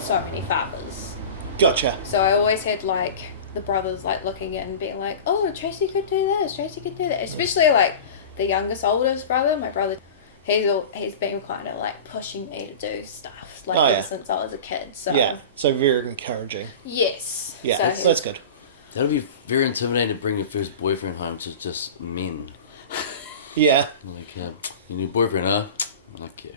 so many fathers. Gotcha. So I always had like the brothers like looking in and being like, oh, Tracey could do this, Tracey could do that. Especially like the oldest brother, my brother, he's been kind of like pushing me to do stuff like ever since I was a kid. So Yeah. So very encouraging. yes. Yeah, So that's good. That'll be very intimidating to bring your first boyfriend home to just men. Yeah. Like, your new boyfriend, huh? Okay.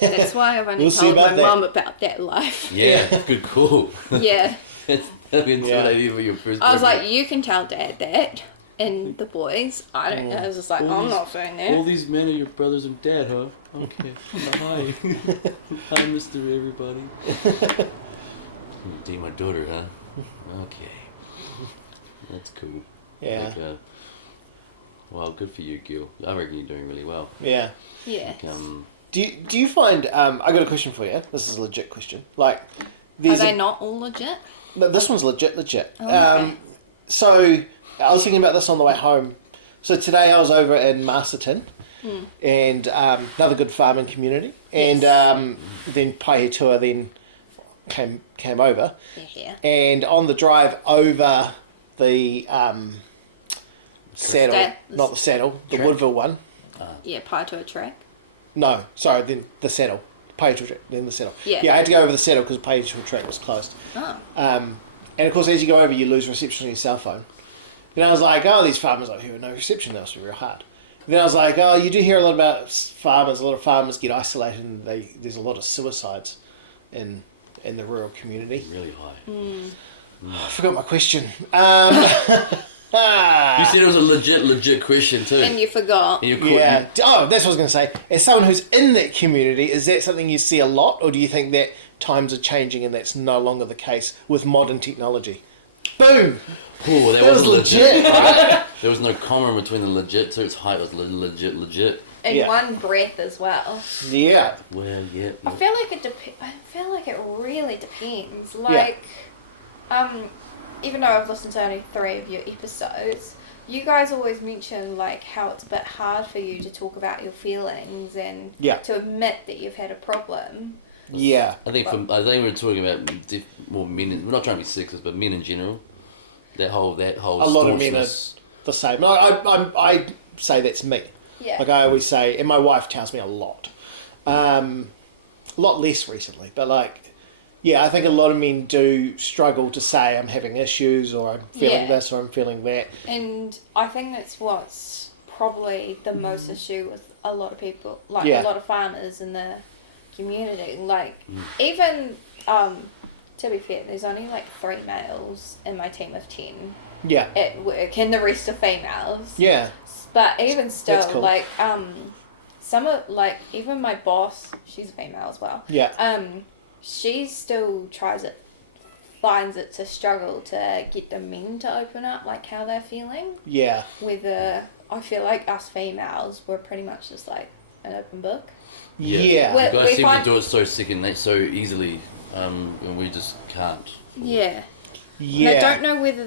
that's why I've only We'll see told my about that. mum about that life. Yeah, good call. Yeah. That'll be intimidating for your first I was boyfriend. like, you can tell Dad that. And the boys, I don't know. I was just like, I'm not saying that. All these men are your brothers and dad, huh? Okay. Hi. Hi, Mr. Everybody. You date my daughter, huh? Okay. That's cool. Yeah. Like, wow, good for you, Gil. I reckon you're doing really well. Yeah. Yeah. Like, Do you find I got a question for you. This is a legit question. Like Are there's they not all legit? no, this one's legit. Oh, okay. So I was thinking about this on the way home. So today I was over in Masterton, and another good farming community, and then Paihetua then came over, Yeah. and on the drive over the saddle, not the saddle, the Track. Woodville one. Yeah, pie to a track. No, sorry, then the saddle, Paihetua track, then the saddle. Yeah. I had to go over the saddle because Paihetua track was closed. Oh. And of course, as you go over, you lose reception on your cell phone. Then I was like, oh, these farmers up here with no reception, that must be real hard. Then I was like, oh, you do hear a lot about farmers. A lot of farmers get isolated, and there's a lot of suicides in the rural community. really high. I forgot my question. You said it was a legit question, too. And you forgot. And you caught Yeah. Oh, that's what I was going to say. As someone who's in that community, is that something you see a lot, or do you think that times are changing and that's no longer the case with modern technology? Boom! Oh, that was was legit. legit, right? There was no comma between the legit, so its height was legit. In Yeah. one breath as well. Yeah. Well, yeah. I feel like it really depends. Like, even though I've listened to only 3 of your episodes, you guys always mention like how it's a bit hard for you to talk about your feelings and Yeah. to admit that you've had a problem. Yeah. I think we're talking about more men. We're not trying to be sexist, but men in general. That whole. A lot of men are staunchness. the same. I say that's me. Yeah. Like I always say, and my wife tells me a lot. A lot less recently, but like, yeah, I think a lot of men do struggle to say I'm having issues or I'm feeling Yeah. this or I'm feeling that. And I think that's what's probably the most issue with a lot of people, like Yeah. a lot of farmers in the community. Like, even, to be fair, there's only like 3 males in my team of 10 Yeah. at work, and the rest are females. Yeah. But even still, That's cool. like, some of, like, even my boss, she's a female as well. Yeah. She still finds it to struggle to get the men to open up, like, how they're feeling. Yeah. Whether, I feel like us females, we're pretty much just, like, an open book. Yeah. Well- You guys we seem find- to do it so so easily, and we just can't. Yeah. Yeah. And I don't know whether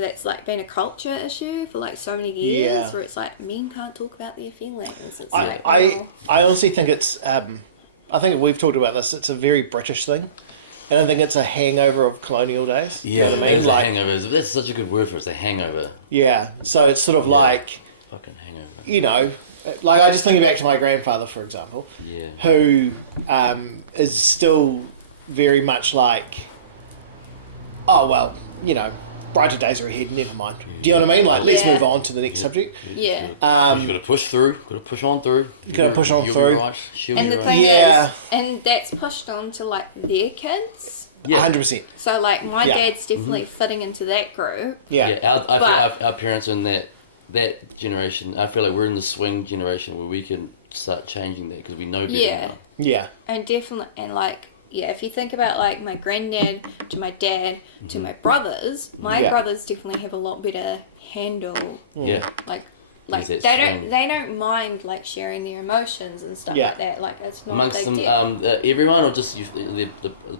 that's like been a culture issue for like so many years, Yeah. where it's like men can't talk about their feelings. It's I, like, I, well, I honestly think it's, I think we've talked about this, it's a very British thing. And I think it's a hangover of colonial days. Yeah, You know what I mean? it's a Like, hangover. That's such a good word for it. It's a hangover. yeah. So it's sort of Yeah. like, Fucking hangover. you know, like I just think back to my grandfather, for example, Yeah. who is still very much like, oh, well, you know, brighter days are ahead, never mind. Do you know what I mean? Like, let's Yeah. move on to the next subject. Yeah. You gotta push through. Gotta push on through. Gotta push on You'll through. Be right. She'll And be the right. thing Yeah. is, and that's pushed on to like their kids. Yeah. 100%. So like my Yeah. dad's definitely fitting into that group. Yeah. I But- think our parents are in that generation. I feel like we're in the swing generation where we can start changing that because we know better Yeah. now. Yeah. And definitely, and like, yeah, if you think about like my granddad to my dad to my brothers, my Yeah. brothers definitely have a lot better handle, Yeah. like Like There's they that don't mind like sharing their emotions and stuff Yeah. like that. Like it's not amongst a them, big deal. everyone, or just the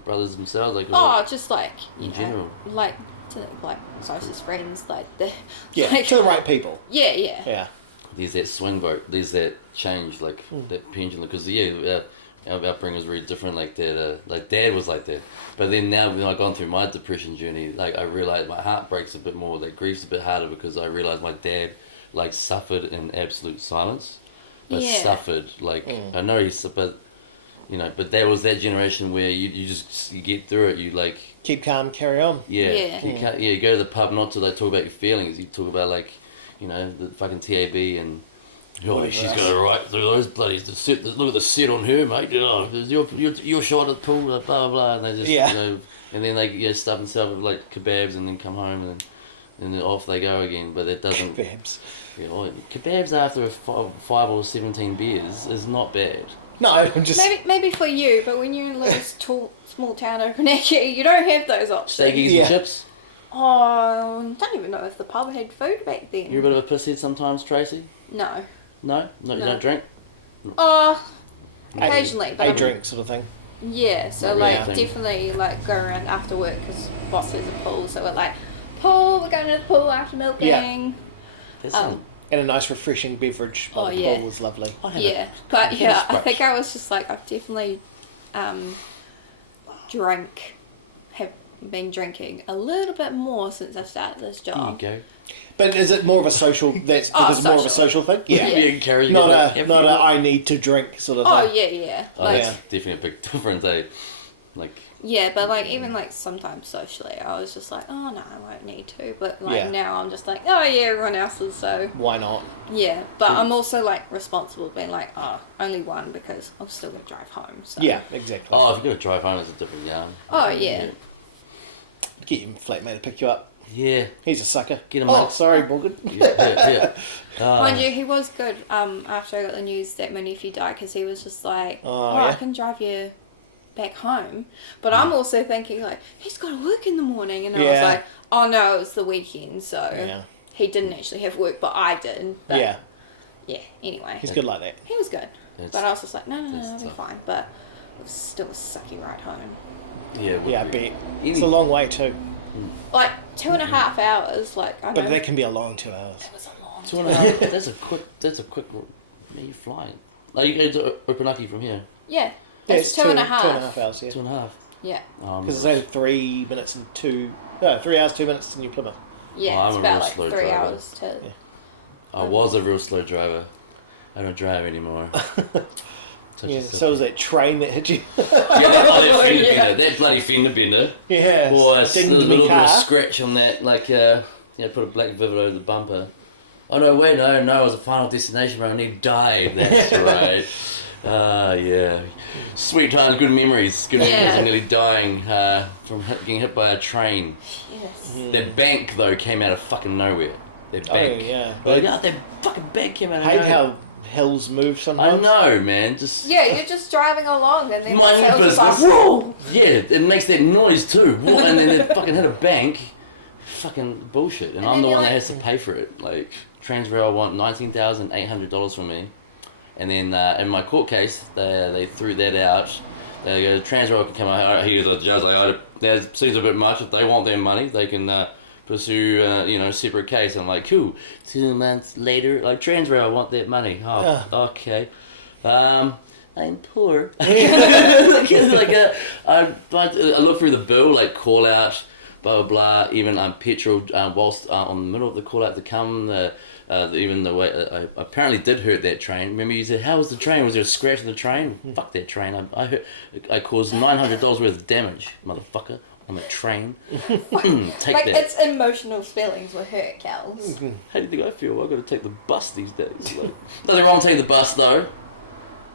brothers themselves, like. Oh, just like you in know, general. like to like closest friends, like the Yeah, to the right people. yeah. Yeah. There's that swing vote. There's that change, like that pendulum. Because our upbringing was very different. Like that, like Dad was like that. But then now, when I've gone through my depression journey, like I realized my heart breaks a bit more. Like grief's a bit harder because I realized my dad, like, suffered in absolute silence, but Yeah. suffered like I know he's but. You know, but there was that generation where you just you get through it. You like Keep calm, carry on. Yeah. You can't, you go to the pub not to like talk about your feelings. You talk about like, you know, the fucking TAB and oh, she's got to right through those bloodies. Look at the set on her, mate. Oh, your shot at the pool, blah blah blah. And they just you know, and then they stuff themselves with like kebabs and then come home and then off they go again. But that doesn't Kebabs. Yeah, well, kebabs after 5 or 17 beers is not bad. No, I'm just... Maybe for you, but when you're in a little small town of Taranaki, you don't have those options. Steakies and chips. Oh, don't even know if the pub had food back then. You're a bit of a pisshead sometimes, Tracey? No. No? You don't drink? Occasionally. But a drink sort of thing. Yeah, so Not like really. definitely like go around after work because boss has a pool, so we're like, we're going to the pool after milking. Yeah. That's And a nice refreshing beverage by the pool was lovely. Yeah, but yeah, I think I was just like, I've definitely have been drinking a little bit more since I started this job. There you go. But is it more of a social? That's because it's more of a social thing. Yeah, You carry not a I need to drink sort of Oh thing. yeah. Oh, Like that's definitely a big difference, eh? Like, yeah, but like even like sometimes socially, I was just like, oh no, I won't need to. But like now I'm just like, oh yeah, everyone else is, so Why not? yeah. But I'm also like responsible, being like, only one because I'm still gonna drive home. So Yeah, exactly. oh, if you're gonna drive home, it's a different yarn. Oh yeah. Get your flatmate to pick you up. Yeah. He's a sucker. Get him Oh, up. sorry, Morgan. Yeah. Mind you, he was good. After I got the news that my nephew died, because he was just like, yeah. I can drive you back home. But I'm also thinking like, he's got to work in the morning, and I was like, oh no, it was the weekend, so he didn't actually have work, but I did. But yeah. Anyway, He's good like that. he was good, but I was just like, no, I'll be fine. But it was still a sucky ride home. Yeah, I bet. It's a long way too. Like 2.5 hours. Like I But know. that can be a long 2 hours. It was a long. 2.5. That's a quick. Man, you're flying. Oh, you go to Opanaki from here. Yeah. Yeah, It's 2.5. 2.5 hours, yeah. 2.5. Yeah. Because it's only 3 minutes and 3 hours, 2 minutes to New Plymouth. Yeah, I'm it's a about real like slow 3 driver. hours to. Yeah. I was a real slow driver. I don't drive anymore. So was that train that hit you? That bloody fender bender. Yeah. Boy, there's a Didn't little bit car. of scratch on that, like, put a black vivid over the bumper. Oh no, wait, no, it was a Final Destination where I nearly died. That's right. Yeah. Sweet times, good memories. Good memories of nearly dying from getting hit by a train. Yes. That bank, though, came out of fucking nowhere. That bank. Oh, yeah. That fucking bank came out of I hate nowhere. how hills move I sometimes. know, man. Just Yeah, you're just driving along and then mind the your hills are business. like, whoa! Yeah, it makes that noise too. And then it fucking hit a bank. Fucking bullshit. And I'm then the you're one that like- has to pay for it. Like, Transrail want $19,800 from me. And then in my court case, they threw that out. They go, Transrail can come out. Here's a judge. Like, that seems a bit much. If they want their money, they can pursue, separate case. I'm like, cool. 2 months later, like, Transrail want that money. Oh, okay. I'm poor. I look through the bill, like call out, blah blah blah. Even petrol whilst on the middle of the call out to come. Even the way I apparently did hurt that train. Remember you said, how was the train? Was there a scratch on the train? Fuck that train. I caused $900 worth of damage, motherfucker. On a train. Take Like, that. it's emotional feelings were hurt, Kels. How do you think I feel? I've got to take the bus these days. Like, nothing wrong with taking the bus though.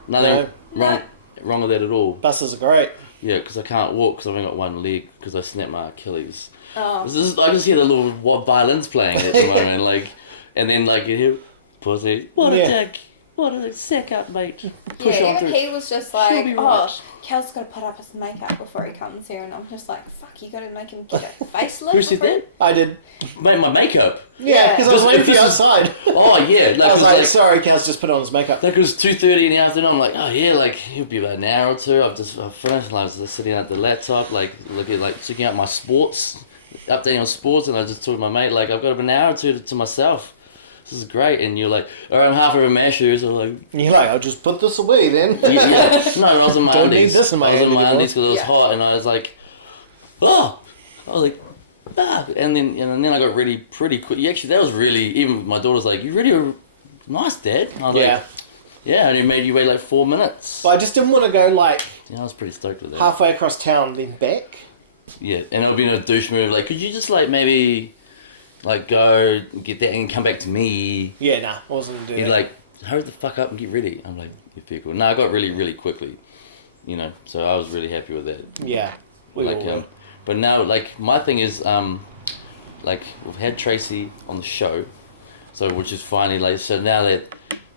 Nothing wrong with that at all. Buses are great. Yeah, because I can't walk because I've only got one leg because I snapped my Achilles. Oh. I just hear the little violins playing at the moment, like, and then like you hear, pussy, what a dick. What a sack up, mate. Push Yeah, on even through. he was just She'll like, be oh, right. Cal's got to put up his makeup before he comes here, and I'm just like, fuck, you got to make him get a facelift. Who said that? I did. Mate, my makeup. Yeah, because I was Because waiting if for you this is- outside. Oh, yeah. I was it like, sorry, Cal's just put on his makeup. Like it was 2:30 in the afternoon. I'm like, oh yeah, like it'll be about an hour or two. I've finished. And I was just sitting at the laptop, like looking, like checking out my sports, updating on sports, and I just told my mate, like I've got an hour or two to myself. This is great. And you're like, oh, I'm half of a mash shoes. I'm like, You're like, I'll just put this away then. yeah. No, I was in my Don't need undies. this in my I was hand in my anymore. undies because it was Yeah. hot, and I was like, oh, I was like. Ah. And then I got really pretty quick. Actually, that was really, even my daughter's like, you really were nice, Dad. And I was Yeah. like, yeah, and you made you wait like 4 minutes. But I just didn't want to go like Yeah, I was pretty stoked with that. halfway across town then back. Yeah, and it'll be in a douche move. Like, could you just like maybe, like, go get that and come back to me? Yeah, nah, I wasn't doing He'd that. like, hurry the fuck up and get ready. I'm like, you're very cool. No, I got really quickly, you know. So I was really happy with that. Yeah, we Like, all were. but now, like, my thing is, like, we've had Tracey on the show, so which is finally like, so now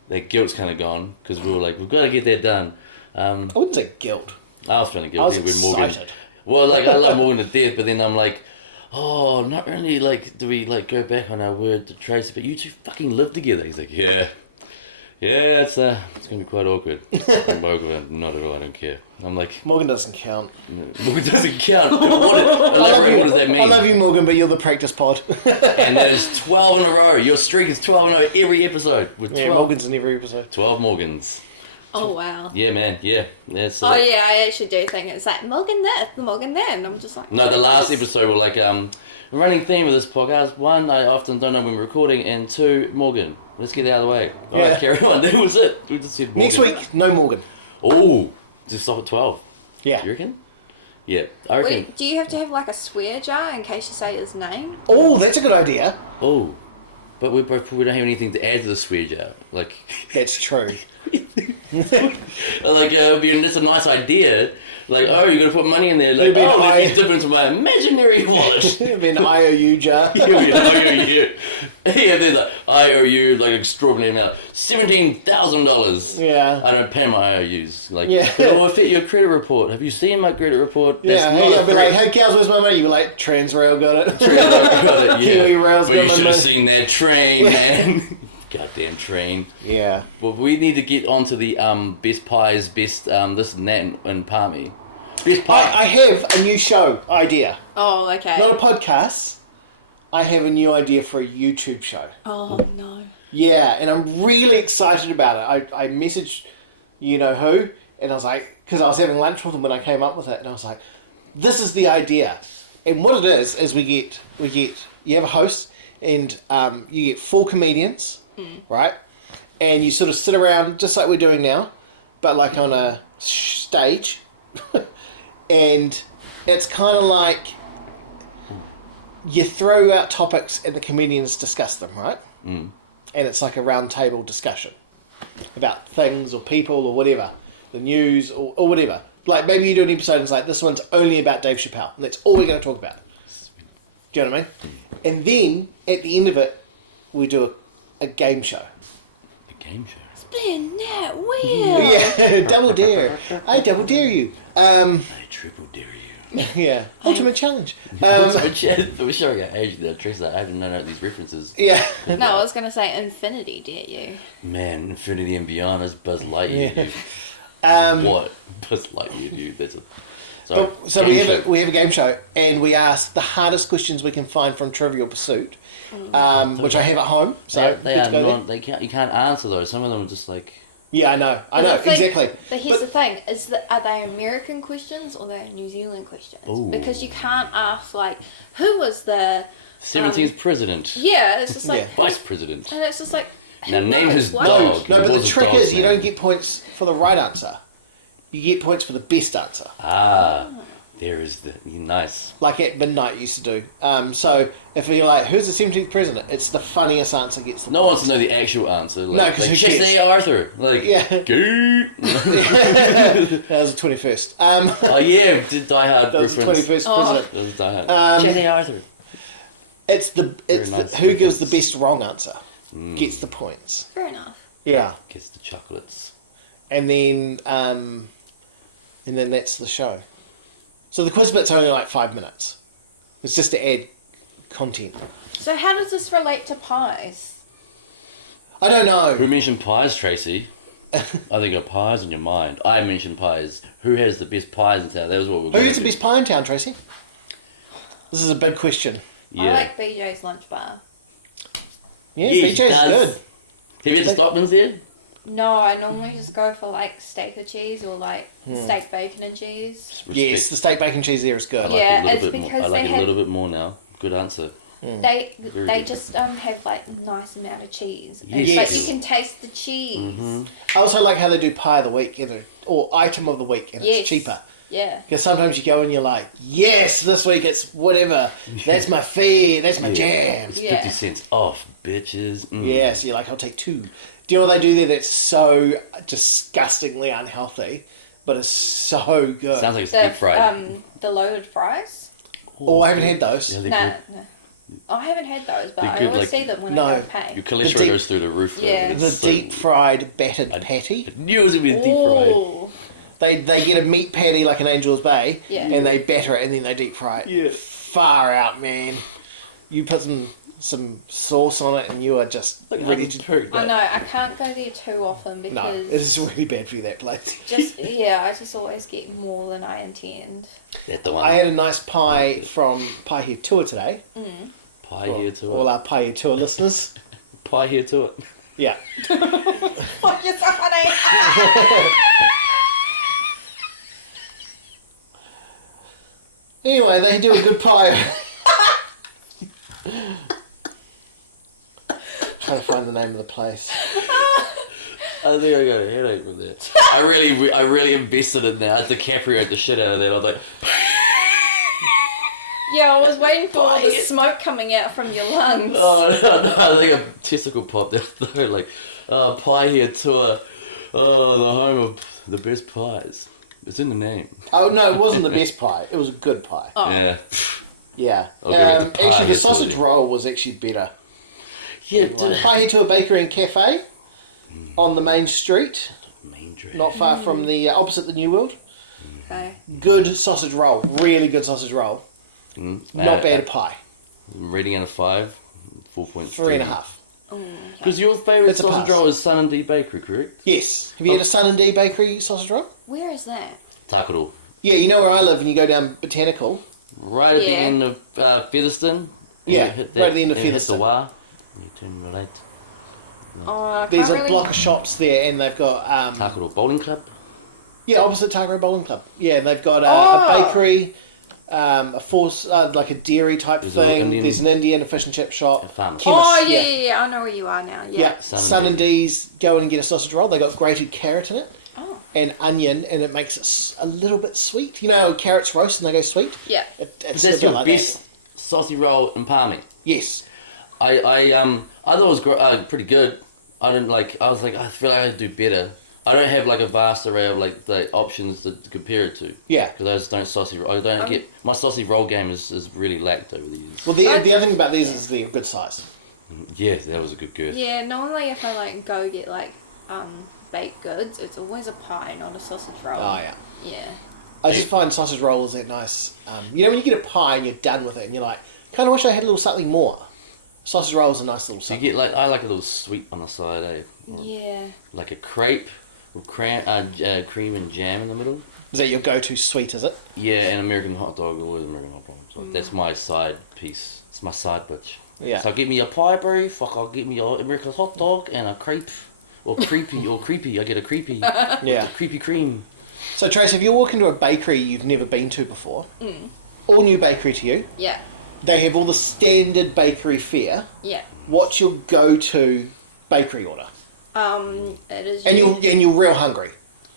that guilt's kind of gone because we were like, we've got to get that done. I wouldn't say guilt. I was feeling I was guilty with Morgan. excited. Well, like, I love Morgan to death, but then I'm like, oh, not really, like, do we, like, go back on our word to Tracy, but you two fucking live together. He's like, yeah, it's going to be quite awkward. I'm awkward, not at all, I don't care. I'm like, Morgan doesn't count. Morgan doesn't count. Elaborate, what does that mean? I love you, Morgan, but you're the practice pod. And there's 12 in a row. Your streak is 12 in a row every episode. With 12, Yeah, Morgan's in every episode. 12 Morgans. Oh, wow. Yeah, man, yeah. That's, Oh, yeah, I actually do think it's like, Morgan this, Morgan that, and I'm just like... No, the last episode was like, running theme of this podcast. One, I often don't know when we're recording, and two, Morgan. Let's get it out of the way. All right, Yeah. carry on. That was it. We just said Morgan. Next week, no Morgan. Oh, just stop at 12. Yeah. You reckon? Yeah, I reckon. Wait, do you have to have like a swear jar in case you say his name? Oh, that's a good idea. Oh, but we don't have anything to add to the swear jar. Like, That's true. that's a nice idea. Like, oh, you're gonna put money in there. Like, It'd be oh, an there's a difference in my imaginary wallet. It'd be an IOU jar. Yeah, there's like IOU, like extraordinary amount, $17,000. Yeah. I don't pay my IOUs. Like, Yeah. it'll affect your credit report. Have you seen my credit report? Yeah, That's hey, not I'd a be like, threat. hey, Cows, where's my money? You'd be like, Transrail got it. Yeah. Kiwi Rail's But you got my should have money. seen that train, man. Goddamn train. Yeah. Well, we need to get onto the best pies, best this and that in Palmy. Best pie. I have a new show idea. Oh, okay. Not a podcast. I have a new idea for a YouTube show. Oh, no. Yeah, and I'm really excited about it. I messaged you know who, and I was like, because I was having lunch with him when I came up with it, and I was like, this is the idea. And what it is we get you have a host, and you get 4 comedians, right? And you sort of sit around just like we're doing now, but like on a stage, and it's kind of like you throw out topics and the comedians discuss them, right? And it's like a round table discussion about things or people or whatever, the news or whatever. Like maybe you do an episode and it's like, this one's only about Dave Chappelle, and that's all we're going to talk about. Do you know what I mean? And then at the end of it, we do a game show. A game show. Spin that wheel. Yeah, double dare. I double dare you. I triple dare you. Yeah, ultimate challenge. We're showing our age there, Tracy. I didn't know these references. Yeah. No, I was going to say infinity, dare you? Man, Infinity and Beyond is Buzz Lightyear, Yeah. dude. What? Buzz Lightyear, dude. That's a... So we have a game show, and we ask the hardest questions we can find from Trivial Pursuit, which I have at home. So they good are to go there. not, they can't, you can't answer those. Some of them are just like... Yeah, I know, But the thing- exactly. But here's the thing: is that are they American questions or are they New Zealand questions? Ooh. Because you can't ask like, who was the 17th president. Yeah, it's just like, Yeah. Vice president. and it's just like. Now who name knows? his Why- dog. No, It but the was a trick dog's is you name. don't get points for the right answer. You get points for the best answer. There is the... Nice. Like at midnight you used to do. So if you're like, who's the 17th president? It's the funniest answer gets the No one points. wants to know the actual answer. Like, No, 'cause who Jesse cares? Arthur. Like, Yeah. Gee. That was the 21st. Oh yeah, did Die Hard That was the reference. 21st Oh. president. That was Die Hard. Jesse Arthur. It's Very nice who gives the reference. best wrong answer gets the points. Fair enough. Yeah. Gets the chocolates. And then that's the show. So the quiz bit's only like 5 minutes. It's just to add content. So how does this relate to pies? I don't Who know. mentioned pies, Tracy? I think of pies in your mind. I mentioned pies. Who has the best pies in town? That was what we're Who going gets to the best pie in town, Tracy? This is a big question. Yeah. I like BJ's lunch bar. Yeah, Yeah, he BJ's does. good. Have you had the Stockman's there? No, I normally just go for like steak or cheese or like steak, bacon and cheese. Yes, the steak bacon cheese there is I good. like Yeah, it a little it's bit more. because I like they it a have- little bit more now. Good answer. They good. just have like nice amount of cheese. Yes. But you can taste the cheese. I also like how they do pie of the week, or item of the week, and Yes. it's cheaper. Yeah. Because sometimes you go and you're like, yes, this week it's whatever. That's my fare, that's my jam. Yeah. 50 cents off, bitches. Yeah, so you're like, I'll take 2. Do you know what they do there that's so disgustingly unhealthy, but it's so good? Sounds like it's deep fried. The loaded fries. Oh, I haven't had those. Yeah, they're No, good. no. I haven't had those, but They're I good, always like- see them when No. I go pay. Your cholesterol deep- goes through the roof. though. Yeah. It's The so- deep fried battered patty. I knew it was going to be deep fried. Ooh. They get a meat patty like an Angel's Bay, Yeah. and they batter it and then they deep fry it. Yeah. Far out, man. You put some sauce on it and you are just Like ready to poo. I know, I can't go there too often No, because it is really bad for you, that place. I just always get more than I intend. That's the one. I had a nice pie from Pie Here Tour today. Pie For here to all it. our Pie Here Tour listeners. Pie here to it. Yeah. Oh, you're so funny! Anyway, they do a good pie. Trying to find the name of the place. I think I got a headache from there. I really invested in that. DiCaprio the shit out of that. I was like, Yeah, I was waiting for all the smoke coming out from your lungs. oh no, I think a testicle popped out though. Like, pie here tour. Oh, the home of the best pies. It's in the name. Oh, no, it wasn't the best pie. It was a good pie. Oh. Yeah. Yeah. I'll give it the pie Actually, the here sausage tour. roll was actually better. Yeah, dude. Pie Here Tour Bakery and Cafe on the main street, Main drag. not far from the opposite the New World. Okay. Good sausage roll. Really good sausage roll. Not bad pie. Rating out of 5, 4.3. 3.5. Because your favourite It's a sausage pass. roll is Sun and D Bakery, correct? Yes. Have you had a Sun and D Bakery sausage roll? Where is that? Takaro. Yeah, you know where I live and you go down Botanical. Right at the Yeah. end of Featherston. Yeah, You hit right at the end of and hit Featherston. the wah. You turn right. Oh, I There's can't a really... block of shops there and they've got... Takaro Bowling Club. yeah, opposite Takaro Bowling Club. Yeah, and they've got a Oh. bakery, a force, like a dairy type There's a thing. Indian- There's an Indian, a fish and chip shop. A farmer's Chemist, Oh, yeah. yeah, I know where you are now. Yeah. Yeah, Sun and D's, go in and get a sausage roll. They got grated carrot in it Oh. and onion, and it makes it a little bit sweet. You know how carrots roast and they go sweet? Yeah. It's That's a bit your like best that. saucy roll in Palmy. Yes. I thought it was pretty good. I didn't like. I was like, I feel like I could do better. I don't have like a vast array of like the options to compare it to. Yeah. Because I just don't saucy. I don't get my saucy roll game is really lacked over the years. Well, the other thing about these is they're good size. Yeah, that was a good girth. Yeah, normally if I like go get like baked goods, it's always a pie, not a sausage roll. Oh, yeah. Yeah. I just find sausage rolls that nice. You know when you get a pie and you're done with it and you're like, kind of wish I had a little something more. Sausage rolls a nice little So you something. get like I like a little sweet on the side, eh? Or Yeah. like a crepe with cream and jam in the middle. Is that your go-to sweet, is it? Yeah, and American hot dog, always American hot dog. So that's my side piece. It's my side bitch. Yeah. So get me a pie, bro. Fuck, I'll get me a American hot dog and a crepe. Or creepy. I get a creepy. Yeah. Creepy cream. So, Trace, if you walk into a bakery you've never been to before, all new bakery to you, Yeah. they have all the standard bakery fare. Yeah. What's your go-to bakery order? It is. And you're real hungry.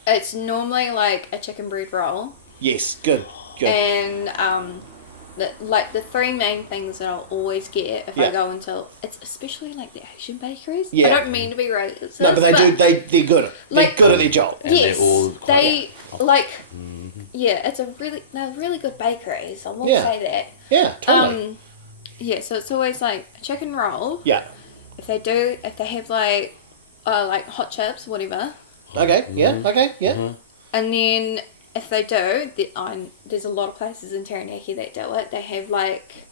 It's normally like a chicken bread roll, Yes, good. and the three main things that I'll always get if Yeah. I go into it's especially like the Asian bakeries. Yeah. I don't mean to be racist. No, but they're good. They're Like- good at their job. And they're Yes, all quite- they like. Yeah, they're really good bakeries. I will Yeah. say that. Yeah, totally. Yeah, so it's always like a chicken roll. Yeah. If they have like like hot chips, whatever. Okay, yeah, okay, yeah. Mhm. And then if they do, there's a lot of places in Taranaki that do it. They have like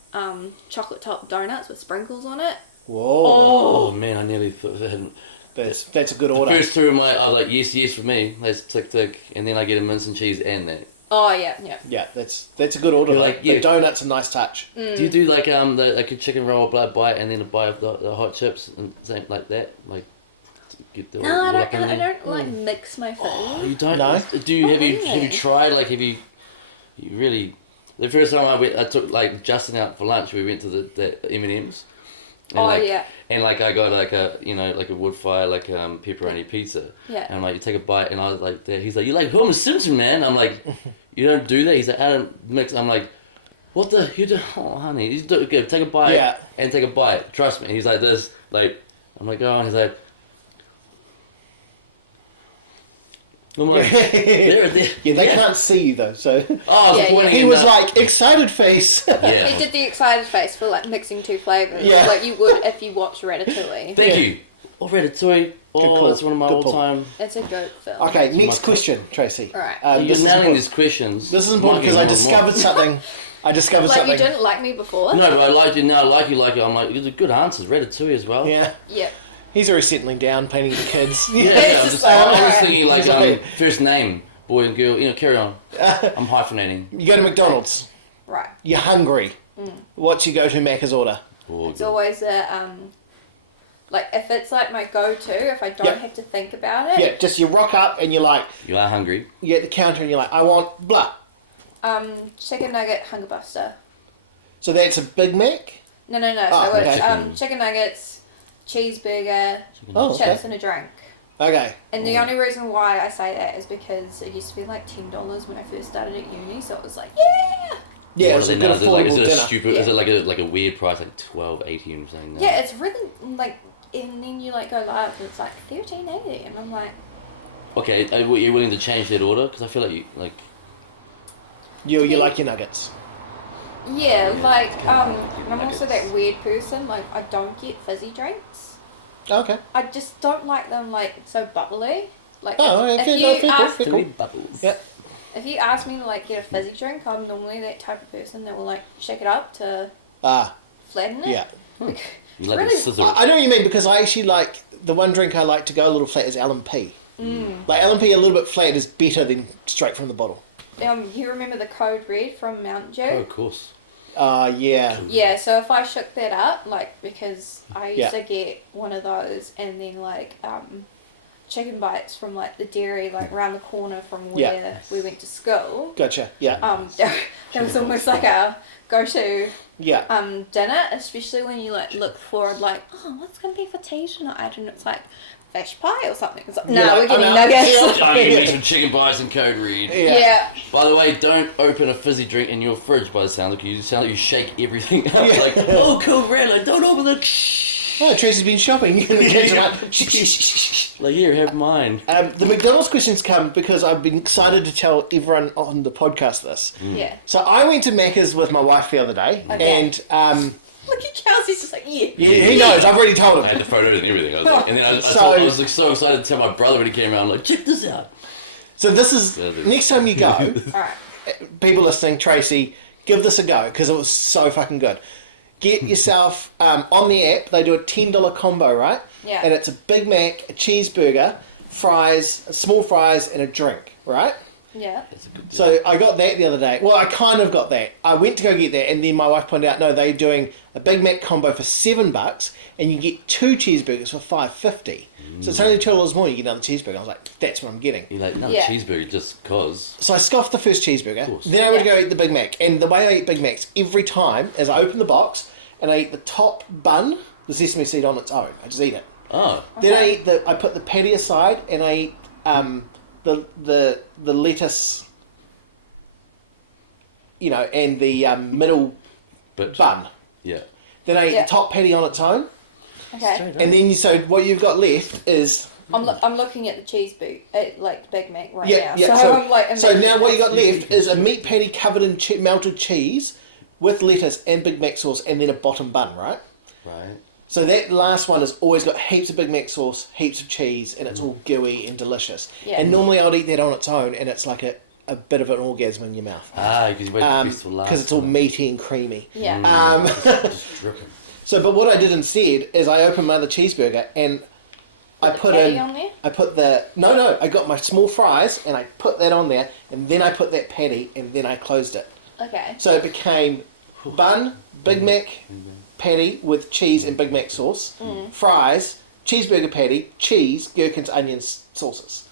chocolate top donuts with sprinkles on it. Whoa. Oh man, I nearly thought that. That's a good order. First two of my, I was like, yes for me. That's tick tick, and then I get a mince and cheese and that. Oh yeah. Yeah, that's a good order. You're Like, like, the yeah. donut's a nice touch. Mm. Do you do like like a chicken roll bite and then a bite of the hot chips and something like that? Like get the No, all I up in don't. I there? don't like mix my food. Oh, you don't? No? Do you Not have you really. tried like you really? The first time I took like Justin out for lunch. We went to the M&Ms. And Oh, like, yeah. And like I got like a like a wood fire like pepperoni pizza. Yeah. And like you take a bite and I was like he's like, you like Homer Simpson, man? I'm like, you don't do that. He's like, I don't mix. I'm like, what the you do? Oh honey, you do good. Take a bite. Yeah. And take a bite. Trust me. He's like this. Like I'm like, oh, and he's like. I'm like, there. Yeah, they can't see you though, so... Oh, I was Yeah, pointing He in was the- like, excited face. Yeah. He did the excited face for like mixing two flavors, Yeah. like you would if you watched Ratatouille. Thank you. Oh, Ratatouille. Oh, call. that's one of my Good pull. all-time. It's a good film. Okay, my next question, Tracy. Alright. You're This is nailing important. these questions. This is important because I discovered something. I discovered Like something. you didn't like me before. No, but I like you now. I like you. I'm like, these are good answers. Ratatouille as well. Yeah. Yep. He's already settling down, painting the kids. Yeah, It's I'm just just, like, I was alright. thinking like He's like- first name, boy and girl. You know, carry on. I'm hyphenating. You go to McDonald's. Right. You're hungry. What's your go-to Macca's order? Oh, It's always a like if it's like my go-to, if I don't Yep. have to think about it. Yeah, just you rock up and you're like, You are hungry. you're at the counter and you're like, I want blah. Chicken nugget hunger buster. So that's a Big Mac? No. Oh, So it's okay. chicken nuggets, cheeseburger, Oh, okay. chips, and a drink. Okay. And the only reason why I say that is because it used to be like $10 when I first started at uni, so it was like, yeah! Yeah, What it's are a they good now? Is it like, is affordable it a dinner. stupid? Is Yeah. it like a weird price, like $12.80 or something? Yeah, it's really like, and then you like go live, it's like $13.80, and I'm like, Okay, are you willing to change that order? Because I feel like you like. You like your nuggets. yeah, like, I'm Nuggets. also that weird person, like, I don't get fizzy drinks. Okay. I just don't like them, like, so bubbly. Like, Oh, if, yeah, if fair you enough, fair call, ask fair Three bubbles. Yeah. If you ask me to like get a fizzy drink, I'm normally that type of person that will like shake it up to Ah, flatten it. yeah. Like, You like really, a scissor. I know what you mean because I actually like, the one drink I like to go a little flat is L&P. Like L&P a little bit flat is better than straight from the bottle. you remember the Code Red from Mount Dew? Oh, of course. Yeah. Yeah, so if I shook that up, like, because I used Yeah. to get one of those and then like chicken bites from like the dairy like around the corner from where Yeah. we went to school. Gotcha. Yeah. That was almost like our go-to Yeah. dinner, especially when you like look forward like, oh, what's gonna be for tea tonight? And it's like fish pie or something. It's like, no, Yeah, we're getting I'm out. nuggets. I'm gonna make some chicken pies and code read. Yeah. Yeah. By the way, don't open a fizzy drink in your fridge. By the sound of it, you sound like you shake everything up. Like, oh, cool, red. Like, don't open the. Oh, Tracy's been shopping. Like, here, have mine. The McDonald's questions come because I've been excited to tell everyone on the podcast this. Yeah. So I went to Macca's with my wife the other day, Okay. and Look at Chelsea's just like, yeah. he knows. I've already told I had him. the photos and everything. I was like, and then I was like so excited to tell my brother when he came around. I'm like, check this out. So this is next time you go, Alright. people listening, Tracy, give this a go because it was so fucking good. Get yourself on the app. They do a $10 combo, right? Yeah. And it's a Big Mac, a cheeseburger, fries, small fries, and a drink, right? Yeah. That's a good deal. So I got that the other day. Well, I kind of got that. I went to go get that, and then my wife pointed out, no, they're doing a Big Mac combo for $7, and you get 2 cheeseburgers for $5.50. So it's only $2 more. You get another cheeseburger. I was like, that's what I'm getting. You're like, no, Yeah. cheeseburger just cause. So I scoffed the first cheeseburger. course. Then I went to Yeah. go eat the Big Mac. And the way I eat Big Macs every time is I open the box and I eat the top bun, the sesame seed on its own. I just eat it. Oh, Then I Okay. eat I put the patty aside and I eat the lettuce, and the middle but bun. yeah. Then I eat Yeah. the top patty on its own. Okay. And then so what you've got left is I'm looking at the cheese like Big Mac right yeah, now. yeah. So, I'm like, so now imagining what you got this. left is a meat patty covered in melted cheese with lettuce and Big Mac sauce, and then a bottom bun, right? Right. So that last one has always got heaps of Big Mac sauce, heaps of cheese, and it's all gooey and delicious. Yeah. And normally I'd eat that on its own, and it's like a bit of an orgasm in your mouth. Because you wait the best for last. Because it's all meaty and creamy. Yeah. Just dripping. So, but what I did instead is I opened my other cheeseburger and I put patty in. on there? I put the no. I got my small fries and I put that on there, and then I put that patty, and then I closed it. Okay. So it became bun, Big Mac patty with cheese and Big Mac sauce, fries, cheeseburger patty, cheese, gherkins, onions, sauces.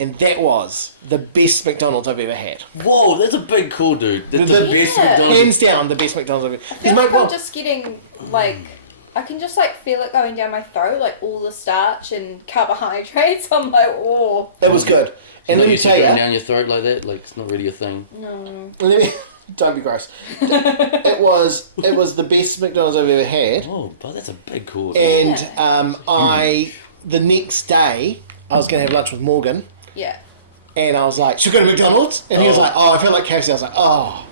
And that was the best McDonald's I've ever had. Whoa, that's a big call, dude. That's The- the best Yeah. McDonald's. Hands down, the best McDonald's I've ever had. I feel like I'm just getting, like, I can just, like, feel it going down my throat, like, all the starch and carbohydrates. I'm like, oh. It was good. And let me tell going you, down your throat like that, like it's not really a thing. No. don't be gross. It was the best McDonald's I've ever had. Oh, but that's a big call. And Yeah. the next day, I was going to have lunch with Morgan, Yeah. and I was like, should we go to McDonald's? And he was like, oh, I feel like KFC. I was like, oh,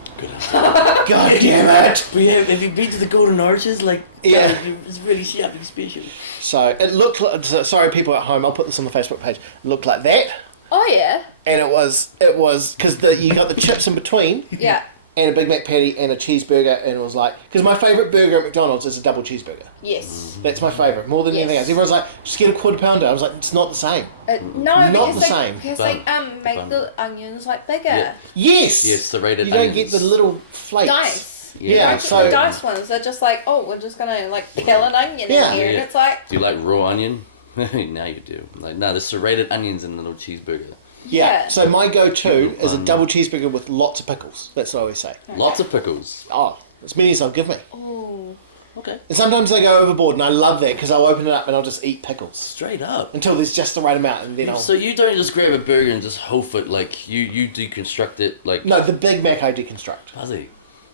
God damn it. But yeah, have you been to the Golden Arches? Like, Yeah. it's really shopping special. So it looked like, sorry people at home, I'll put this on the Facebook page, it looked like that. Oh, yeah. And it was, because you got the chips in between, Yeah. and a Big Mac patty and a cheeseburger, and it was like, because my favourite burger at McDonald's is a double cheeseburger. Yes. That's my favourite, more than anything Yes. else. Everyone's like, just get a quarter pounder. I was like, it's not the same. No, Not because the they, same. Because Bun. they make Bun. the onions, like, bigger. Yeah. Yes! Yes, serrated You don't onions. get the little flakes. Dice. Yeah, Like, so- the dice ones, they're just like, oh, we're just going to, like, peel an onion Yeah. in here. And Yeah. it's like, Do you like raw onion? Now you do. Like, no, the serrated onions in the little cheeseburger. Yeah. Yeah. So my go-to is a Bun. double cheeseburger with lots of pickles. That's what I always say. Lots of pickles. Oh, as many as they'll give me. oh. Okay. And sometimes they go overboard, and I love that because I'll open it up and I'll just eat pickles Straight up. until there's just the right amount, and then I'll. So you don't just grab a burger and just hoof it, like you deconstruct it like No, the Big Mac I deconstruct. fuzzy.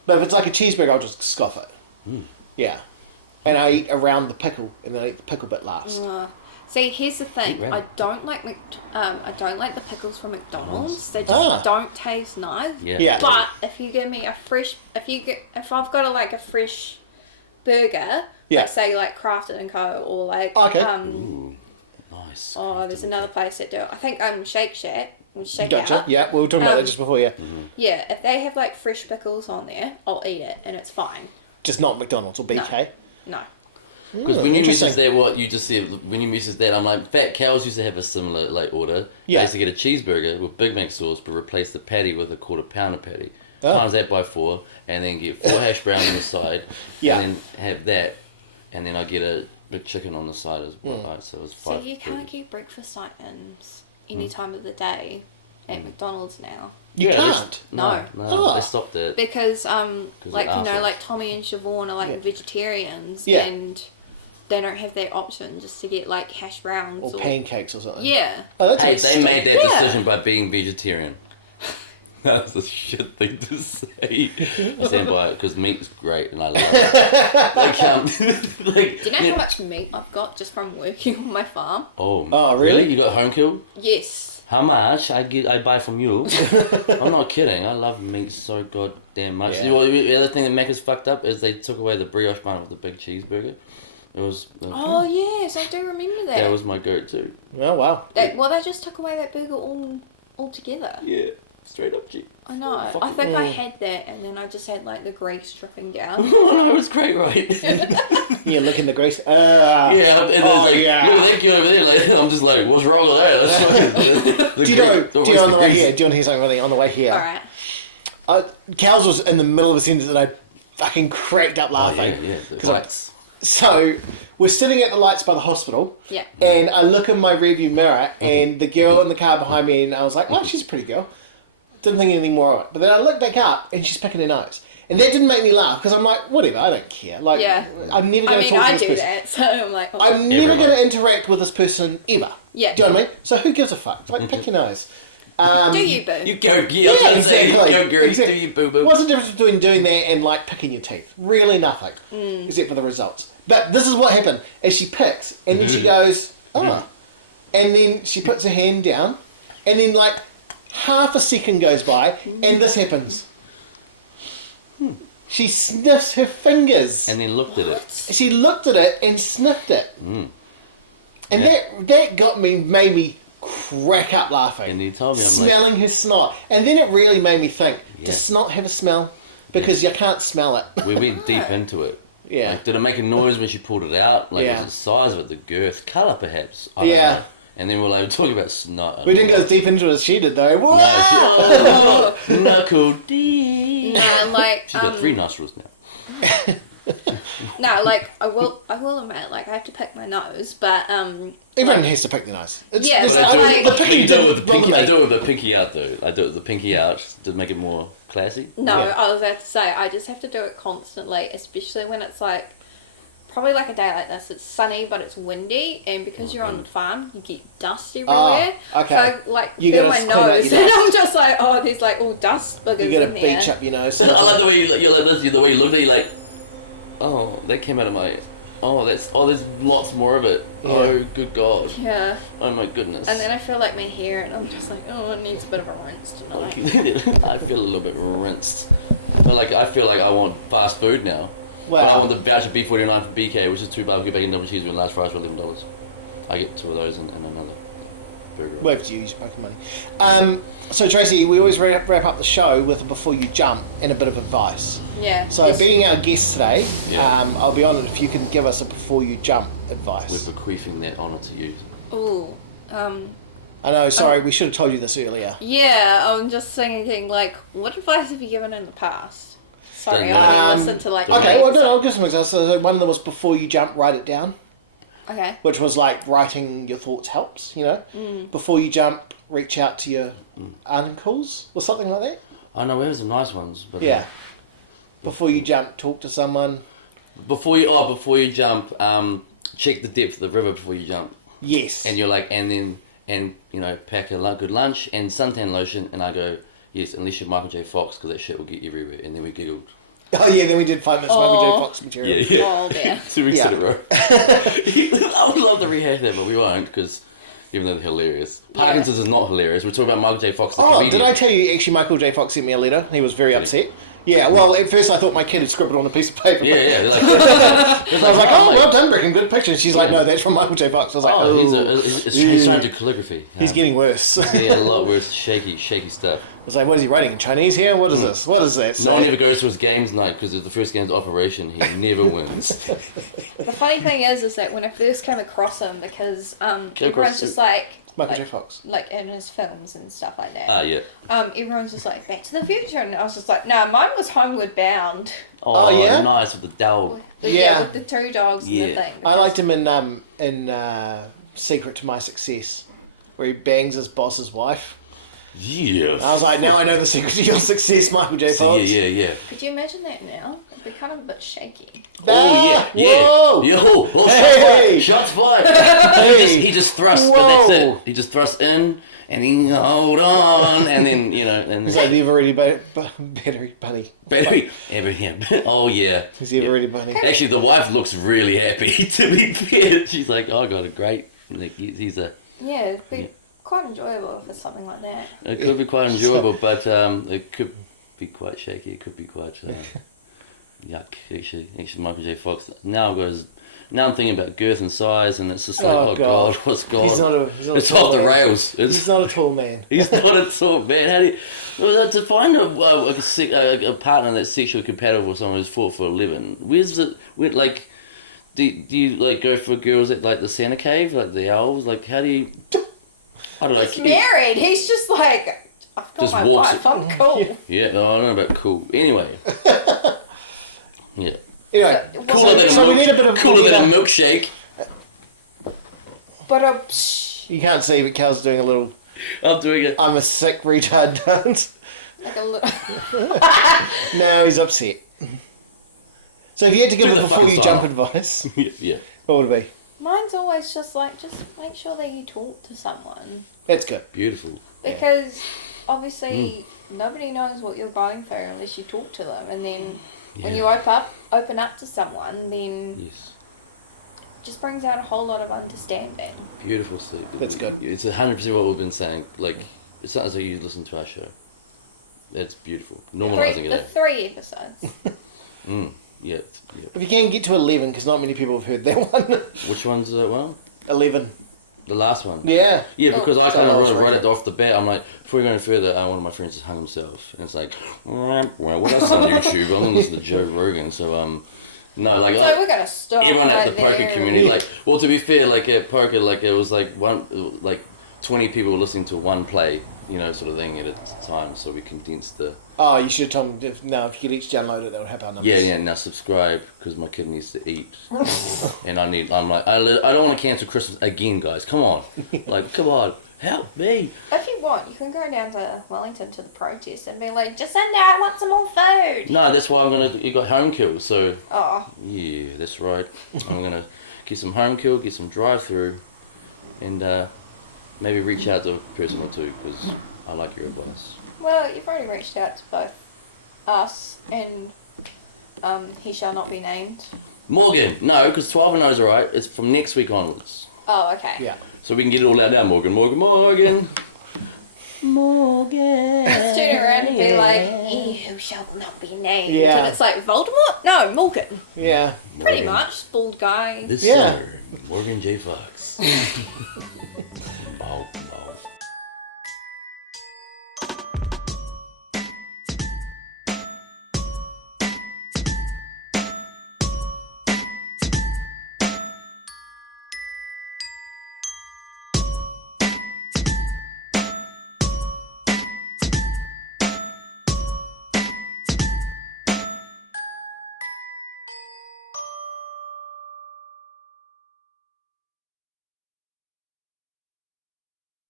But if it's like a cheeseburger, I'll just scoff it. Yeah. And I eat around the pickle, and then I eat the pickle bit last. See, here's the thing. Eat I don't like I don't like the pickles from McDonald's. They just Ah. don't taste nice. Yeah. Yeah. But if you give me a fresh, if I've got a fresh burger, Yeah. like say like Crafted and Co. or like Okay. Ooh, nice. oh, there's another place that do it. I think Shake Shack, Shake Gotcha. Out. Yeah, we were talking about that just before, yeah. Yeah, if they have like fresh pickles on there, I'll eat it and it's fine. Just not McDonald's or BK. No. Because when you interesting. message that, what you just said, when you message that, I'm like, Fat Cows used to have a similar like order. Yeah. They used to get a cheeseburger with Big Mac sauce, but replace the patty with a quarter pounder patty. Oh. Times that by 4, and then get 4 hash browns on the side. Yeah. And then have that, and then I get a big chicken on the side as well. Right? So it was So 5. you can't get breakfast items any time of the day at McDonald's now. You Yeah, can't. No. Oh. They stopped that. Because like they're you know, assholes. like Tommy and Siobhan are like Yeah. vegetarians Yeah. and they don't have that option just to get like hash browns Or pancakes or something. Yeah. Oh, that's Hey, a they made that Yeah. decision by being vegetarian. That's a shit thing to say. I stand by it because meat's great and I love it. like, Do you know how much meat I've got just from working on my farm? Oh, Oh, really? You got home killed? Yes. How much? I buy from you. I'm not kidding. I love meat so goddamn much. Yeah. You know, the other thing that Maccas fucked up is they took away the brioche bun with the big cheeseburger. It was. Oh yes, I do remember that. That was my go-to. Oh, wow. they just took away that burger altogether. Yeah, straight up cheap. I know. I Fucking- think I had that and then I just had like the grease dripping down. Oh no, it was great, right? Yeah, look in the grease. Yeah, and then Oh, like, yeah. look at that kid over there. Like, I'm just like, what's wrong with that? That's Do you know on the way here? Do you want to hear something funny? On the way here, Alright. Cows was in the middle of a sentence and I fucking cracked up Oh, laughing. yeah, the 'Cause I- lights. So we're sitting at the lights by the hospital, Yeah. and I look in my rearview mirror, and the girl in the car behind me, and I was like, "Oh, she's a pretty girl." Didn't think anything more of it. But then I looked back up, and she's picking her nose, and that didn't make me laugh because I'm like, "Whatever, I don't care." Like, Yeah. I'm never I going to mean talk to I this do person. that, so I'm like oh. I'm never Everyone. going to interact with this person ever. Yeah. Do you know what I mean? So who gives a fuck? Like, pick your nose. Do you boo? You go, yeah, I was gonna say, exactly. go, Gary, Exactly. do you boo boo. What's the difference between doing that and like picking your teeth? Really nothing, except for the results. But this is what happened: as she picks, and then she goes, "Oh," and then she puts her hand down, and then like half a second goes by, and this happens. she sniffs her fingers. And then looked at it. She looked at it and sniffed it. Mm. And that made me crack up laughing. And you told me, I'm smelling like, her snot. And then it really made me think, does snot have a smell? Because you can't smell it. we went deep into it. Yeah. Like, did it make a noise when she pulled it out? Like, was it the size of it, the girth, colour perhaps? I don't know. And then we're like talking about snot. We didn't go as deep into it as she did though. No, knuckle deep. No, like She's got 3 nostrils now. no, like I will admit, like I have to pick my nose, but everyone has to pick their nose. Yeah, But I do it with the pinky. I I do it with the pinky out though. I do it with the pinky out to make it more classy. No, I was about to say I just have to do it constantly, especially when it's like probably like a day like this. It's sunny but it's windy, and because you're on the farm, you get dust everywhere. Oh, okay. So like You feel gotta my clean out nose, your and dust. I'm just like, oh, there's like all dust buggers You gotta in there. beach up your nose. I like the way you're like this. The way you look at it, you're like, oh, that came out of my. There's lots more of it. Yeah. Oh, good God. Yeah. Oh my goodness. And then I feel like my hair, and I'm just like, oh, it needs a bit of a rinse tonight. I feel a little bit rinsed. But like, I feel like I want fast food now. Wow. But I want the voucher B49 for BK, which is 2 barbecue bacon double cheese with large fries for $11. I get 2 of those and another burger. Where do you use your pocket money? So Tracy, we always wrap up the show with a before you jump and a bit of advice. Yeah. So being our guest today, Yeah. I'll be honoured if you can give us a before you jump advice. We're bequeathing that honour to you. Ooh. I know, sorry, we should have told you this earlier. Yeah, I'm just thinking, like, what advice have you given in the past? Sorry, Don't I know. only listened to, like... Okay, eight, I'll give some examples. So one of them was before you jump, write it down. Okay. Which was like writing your thoughts helps, you know? Before you jump, reach out to your uncles or something like that. I know, we have some nice ones. But Yeah. Before you jump, talk to someone. Before you jump, check the depth of the river before you jump. Yes. And you're like, and you know, pack a good lunch and suntan lotion. And I go, yes, unless you're Michael J. Fox, because that shit will get everywhere. And then we giggled. Oh yeah, then we did 5 minutes Michael J. Oh. Fox material. Yeah. Oh, dear. 2 weeks Yeah. in a row. I would love to rehash that, but we won't, because even though they're hilarious. Parkinson's is not hilarious. We're talking about Michael J. Fox, the comedian. Did I tell you actually Michael J. Fox sent me a letter? He was very upset. Yeah, well, at first I thought my kid had scribbled on a piece of paper. Yeah. Like, I was like, oh, well done, Breckin, good picture. And she's like, no, that's from Michael J. Fox. I was like, oh. He's trying to do calligraphy. He's getting worse. Yeah, a lot worse. Shaky stuff. I was like, what is he writing in Chinese here? What is this? What is that? No one ever goes to his games night because it's the first game's operation. He never wins. The funny thing is that when I first came across him, because everyone's just like... Michael J. Fox. Like in his films and stuff like that. Ah, yeah. Everyone's just like, Back to the Future. And I was just like, no, mine was Homeward Bound. Oh, yeah? Nice, with the dog. Yeah, with the 2 dogs and the thing. I liked him in Secret to My Success, where he bangs his boss's wife. Yeah. I was like, now I know the secret to your success, Michael J. Fox. Yeah. Could you imagine that now? It'd be kind of a bit shaky. Oh, yeah. Whoa! Yo! Oh, Hey! shots fired! Hey! He just thrusts, Whoa! but that's it. He just thrusts in, and he hold on, and then, you know, and He's like the Ever Ready Battery Bunny. Oh, yeah. He's the Ever Ready Bunny. Actually, the wife looks really happy, to be fair. She's like, oh, I got a great... Like, he's a... Yeah, it'd be quite enjoyable if it's something like that. It could be quite enjoyable, but it could be quite shaky. It could be quite yuck. Actually, Michael J. Fox. Now I'm thinking about girth and size, and it's just like, oh God, what's gone? It's off the rails. He's not a tall man. He's not a tall man. How do you, well, to find a partner that's sexually compatible with someone who's fought for a living? Where's it? Like, do you like go for girls at like the Santa Cave, like the owls? Like, how do you? I don't know. He's married. He's just like, I've got Just my walks wife. I'm cool. Yeah, no, I don't know about cool. Anyway. Yeah. Anyway, so we need a bit of cooler than a milkshake. But You can't see, but Cal's doing a little. I'm doing it. I'm a sick retard dance. like a little. No, he's upset. So if you had to give Do a the before fun you style. jump advice, Yeah. what would it be? Mine's always just like, just make sure that you talk to someone. That's good. Beautiful. Because obviously nobody knows what you're going through unless you talk to them. And then when you open up to someone, then Yes. it just brings out a whole lot of understanding. Beautiful, Steve. That's good. It's 100% what we've been saying. Like, it's not as though you listen to our show. That's beautiful. Normalising The it. 3 episodes. Yeah. If you can get to 11, because not many people have heard that one. Which one's that one? 11. The last one. Yeah. Yeah, because I So kind I of was wrote it reading. off the bat. I'm like, before we go any further, one of my friends has hung himself, and it's like, well, what else on YouTube? I'm gonna listen to Joe Rogan. So no, like So we're gonna stop everyone right at the poker there. community, like, well, to be fair, like at poker, like it was like 20 people were listening to one play, sort of thing at a time. So we condensed the. Oh, you should have told them, if you could each download it, that would help our numbers. Yeah. Now subscribe because my kid needs to eat, and I'm like, I don't want to cancel Christmas again, guys. Come on, like, come on, help me. If you want, you can go down to Wellington to the protest and be like, Jacinda, I want some more food. No, that's why you got home kill. So Oh. yeah, that's right. I'm gonna get some home kill, get some drive through, and maybe reach out to a person or two because I like your advice. Well, you've already reached out to both us and he shall not be named. Morgan, no, because 12 and 0 is alright. It's from next week onwards. Oh, okay. Yeah. So we can get it all out now, Morgan. Morgan. Let's turn around and be like, he who shall not be named. Yeah. And it's like, Voldemort? No, Morgan. Yeah. Pretty Morgan. much. Bald guy. This Yeah. summer, Morgan J. Fox.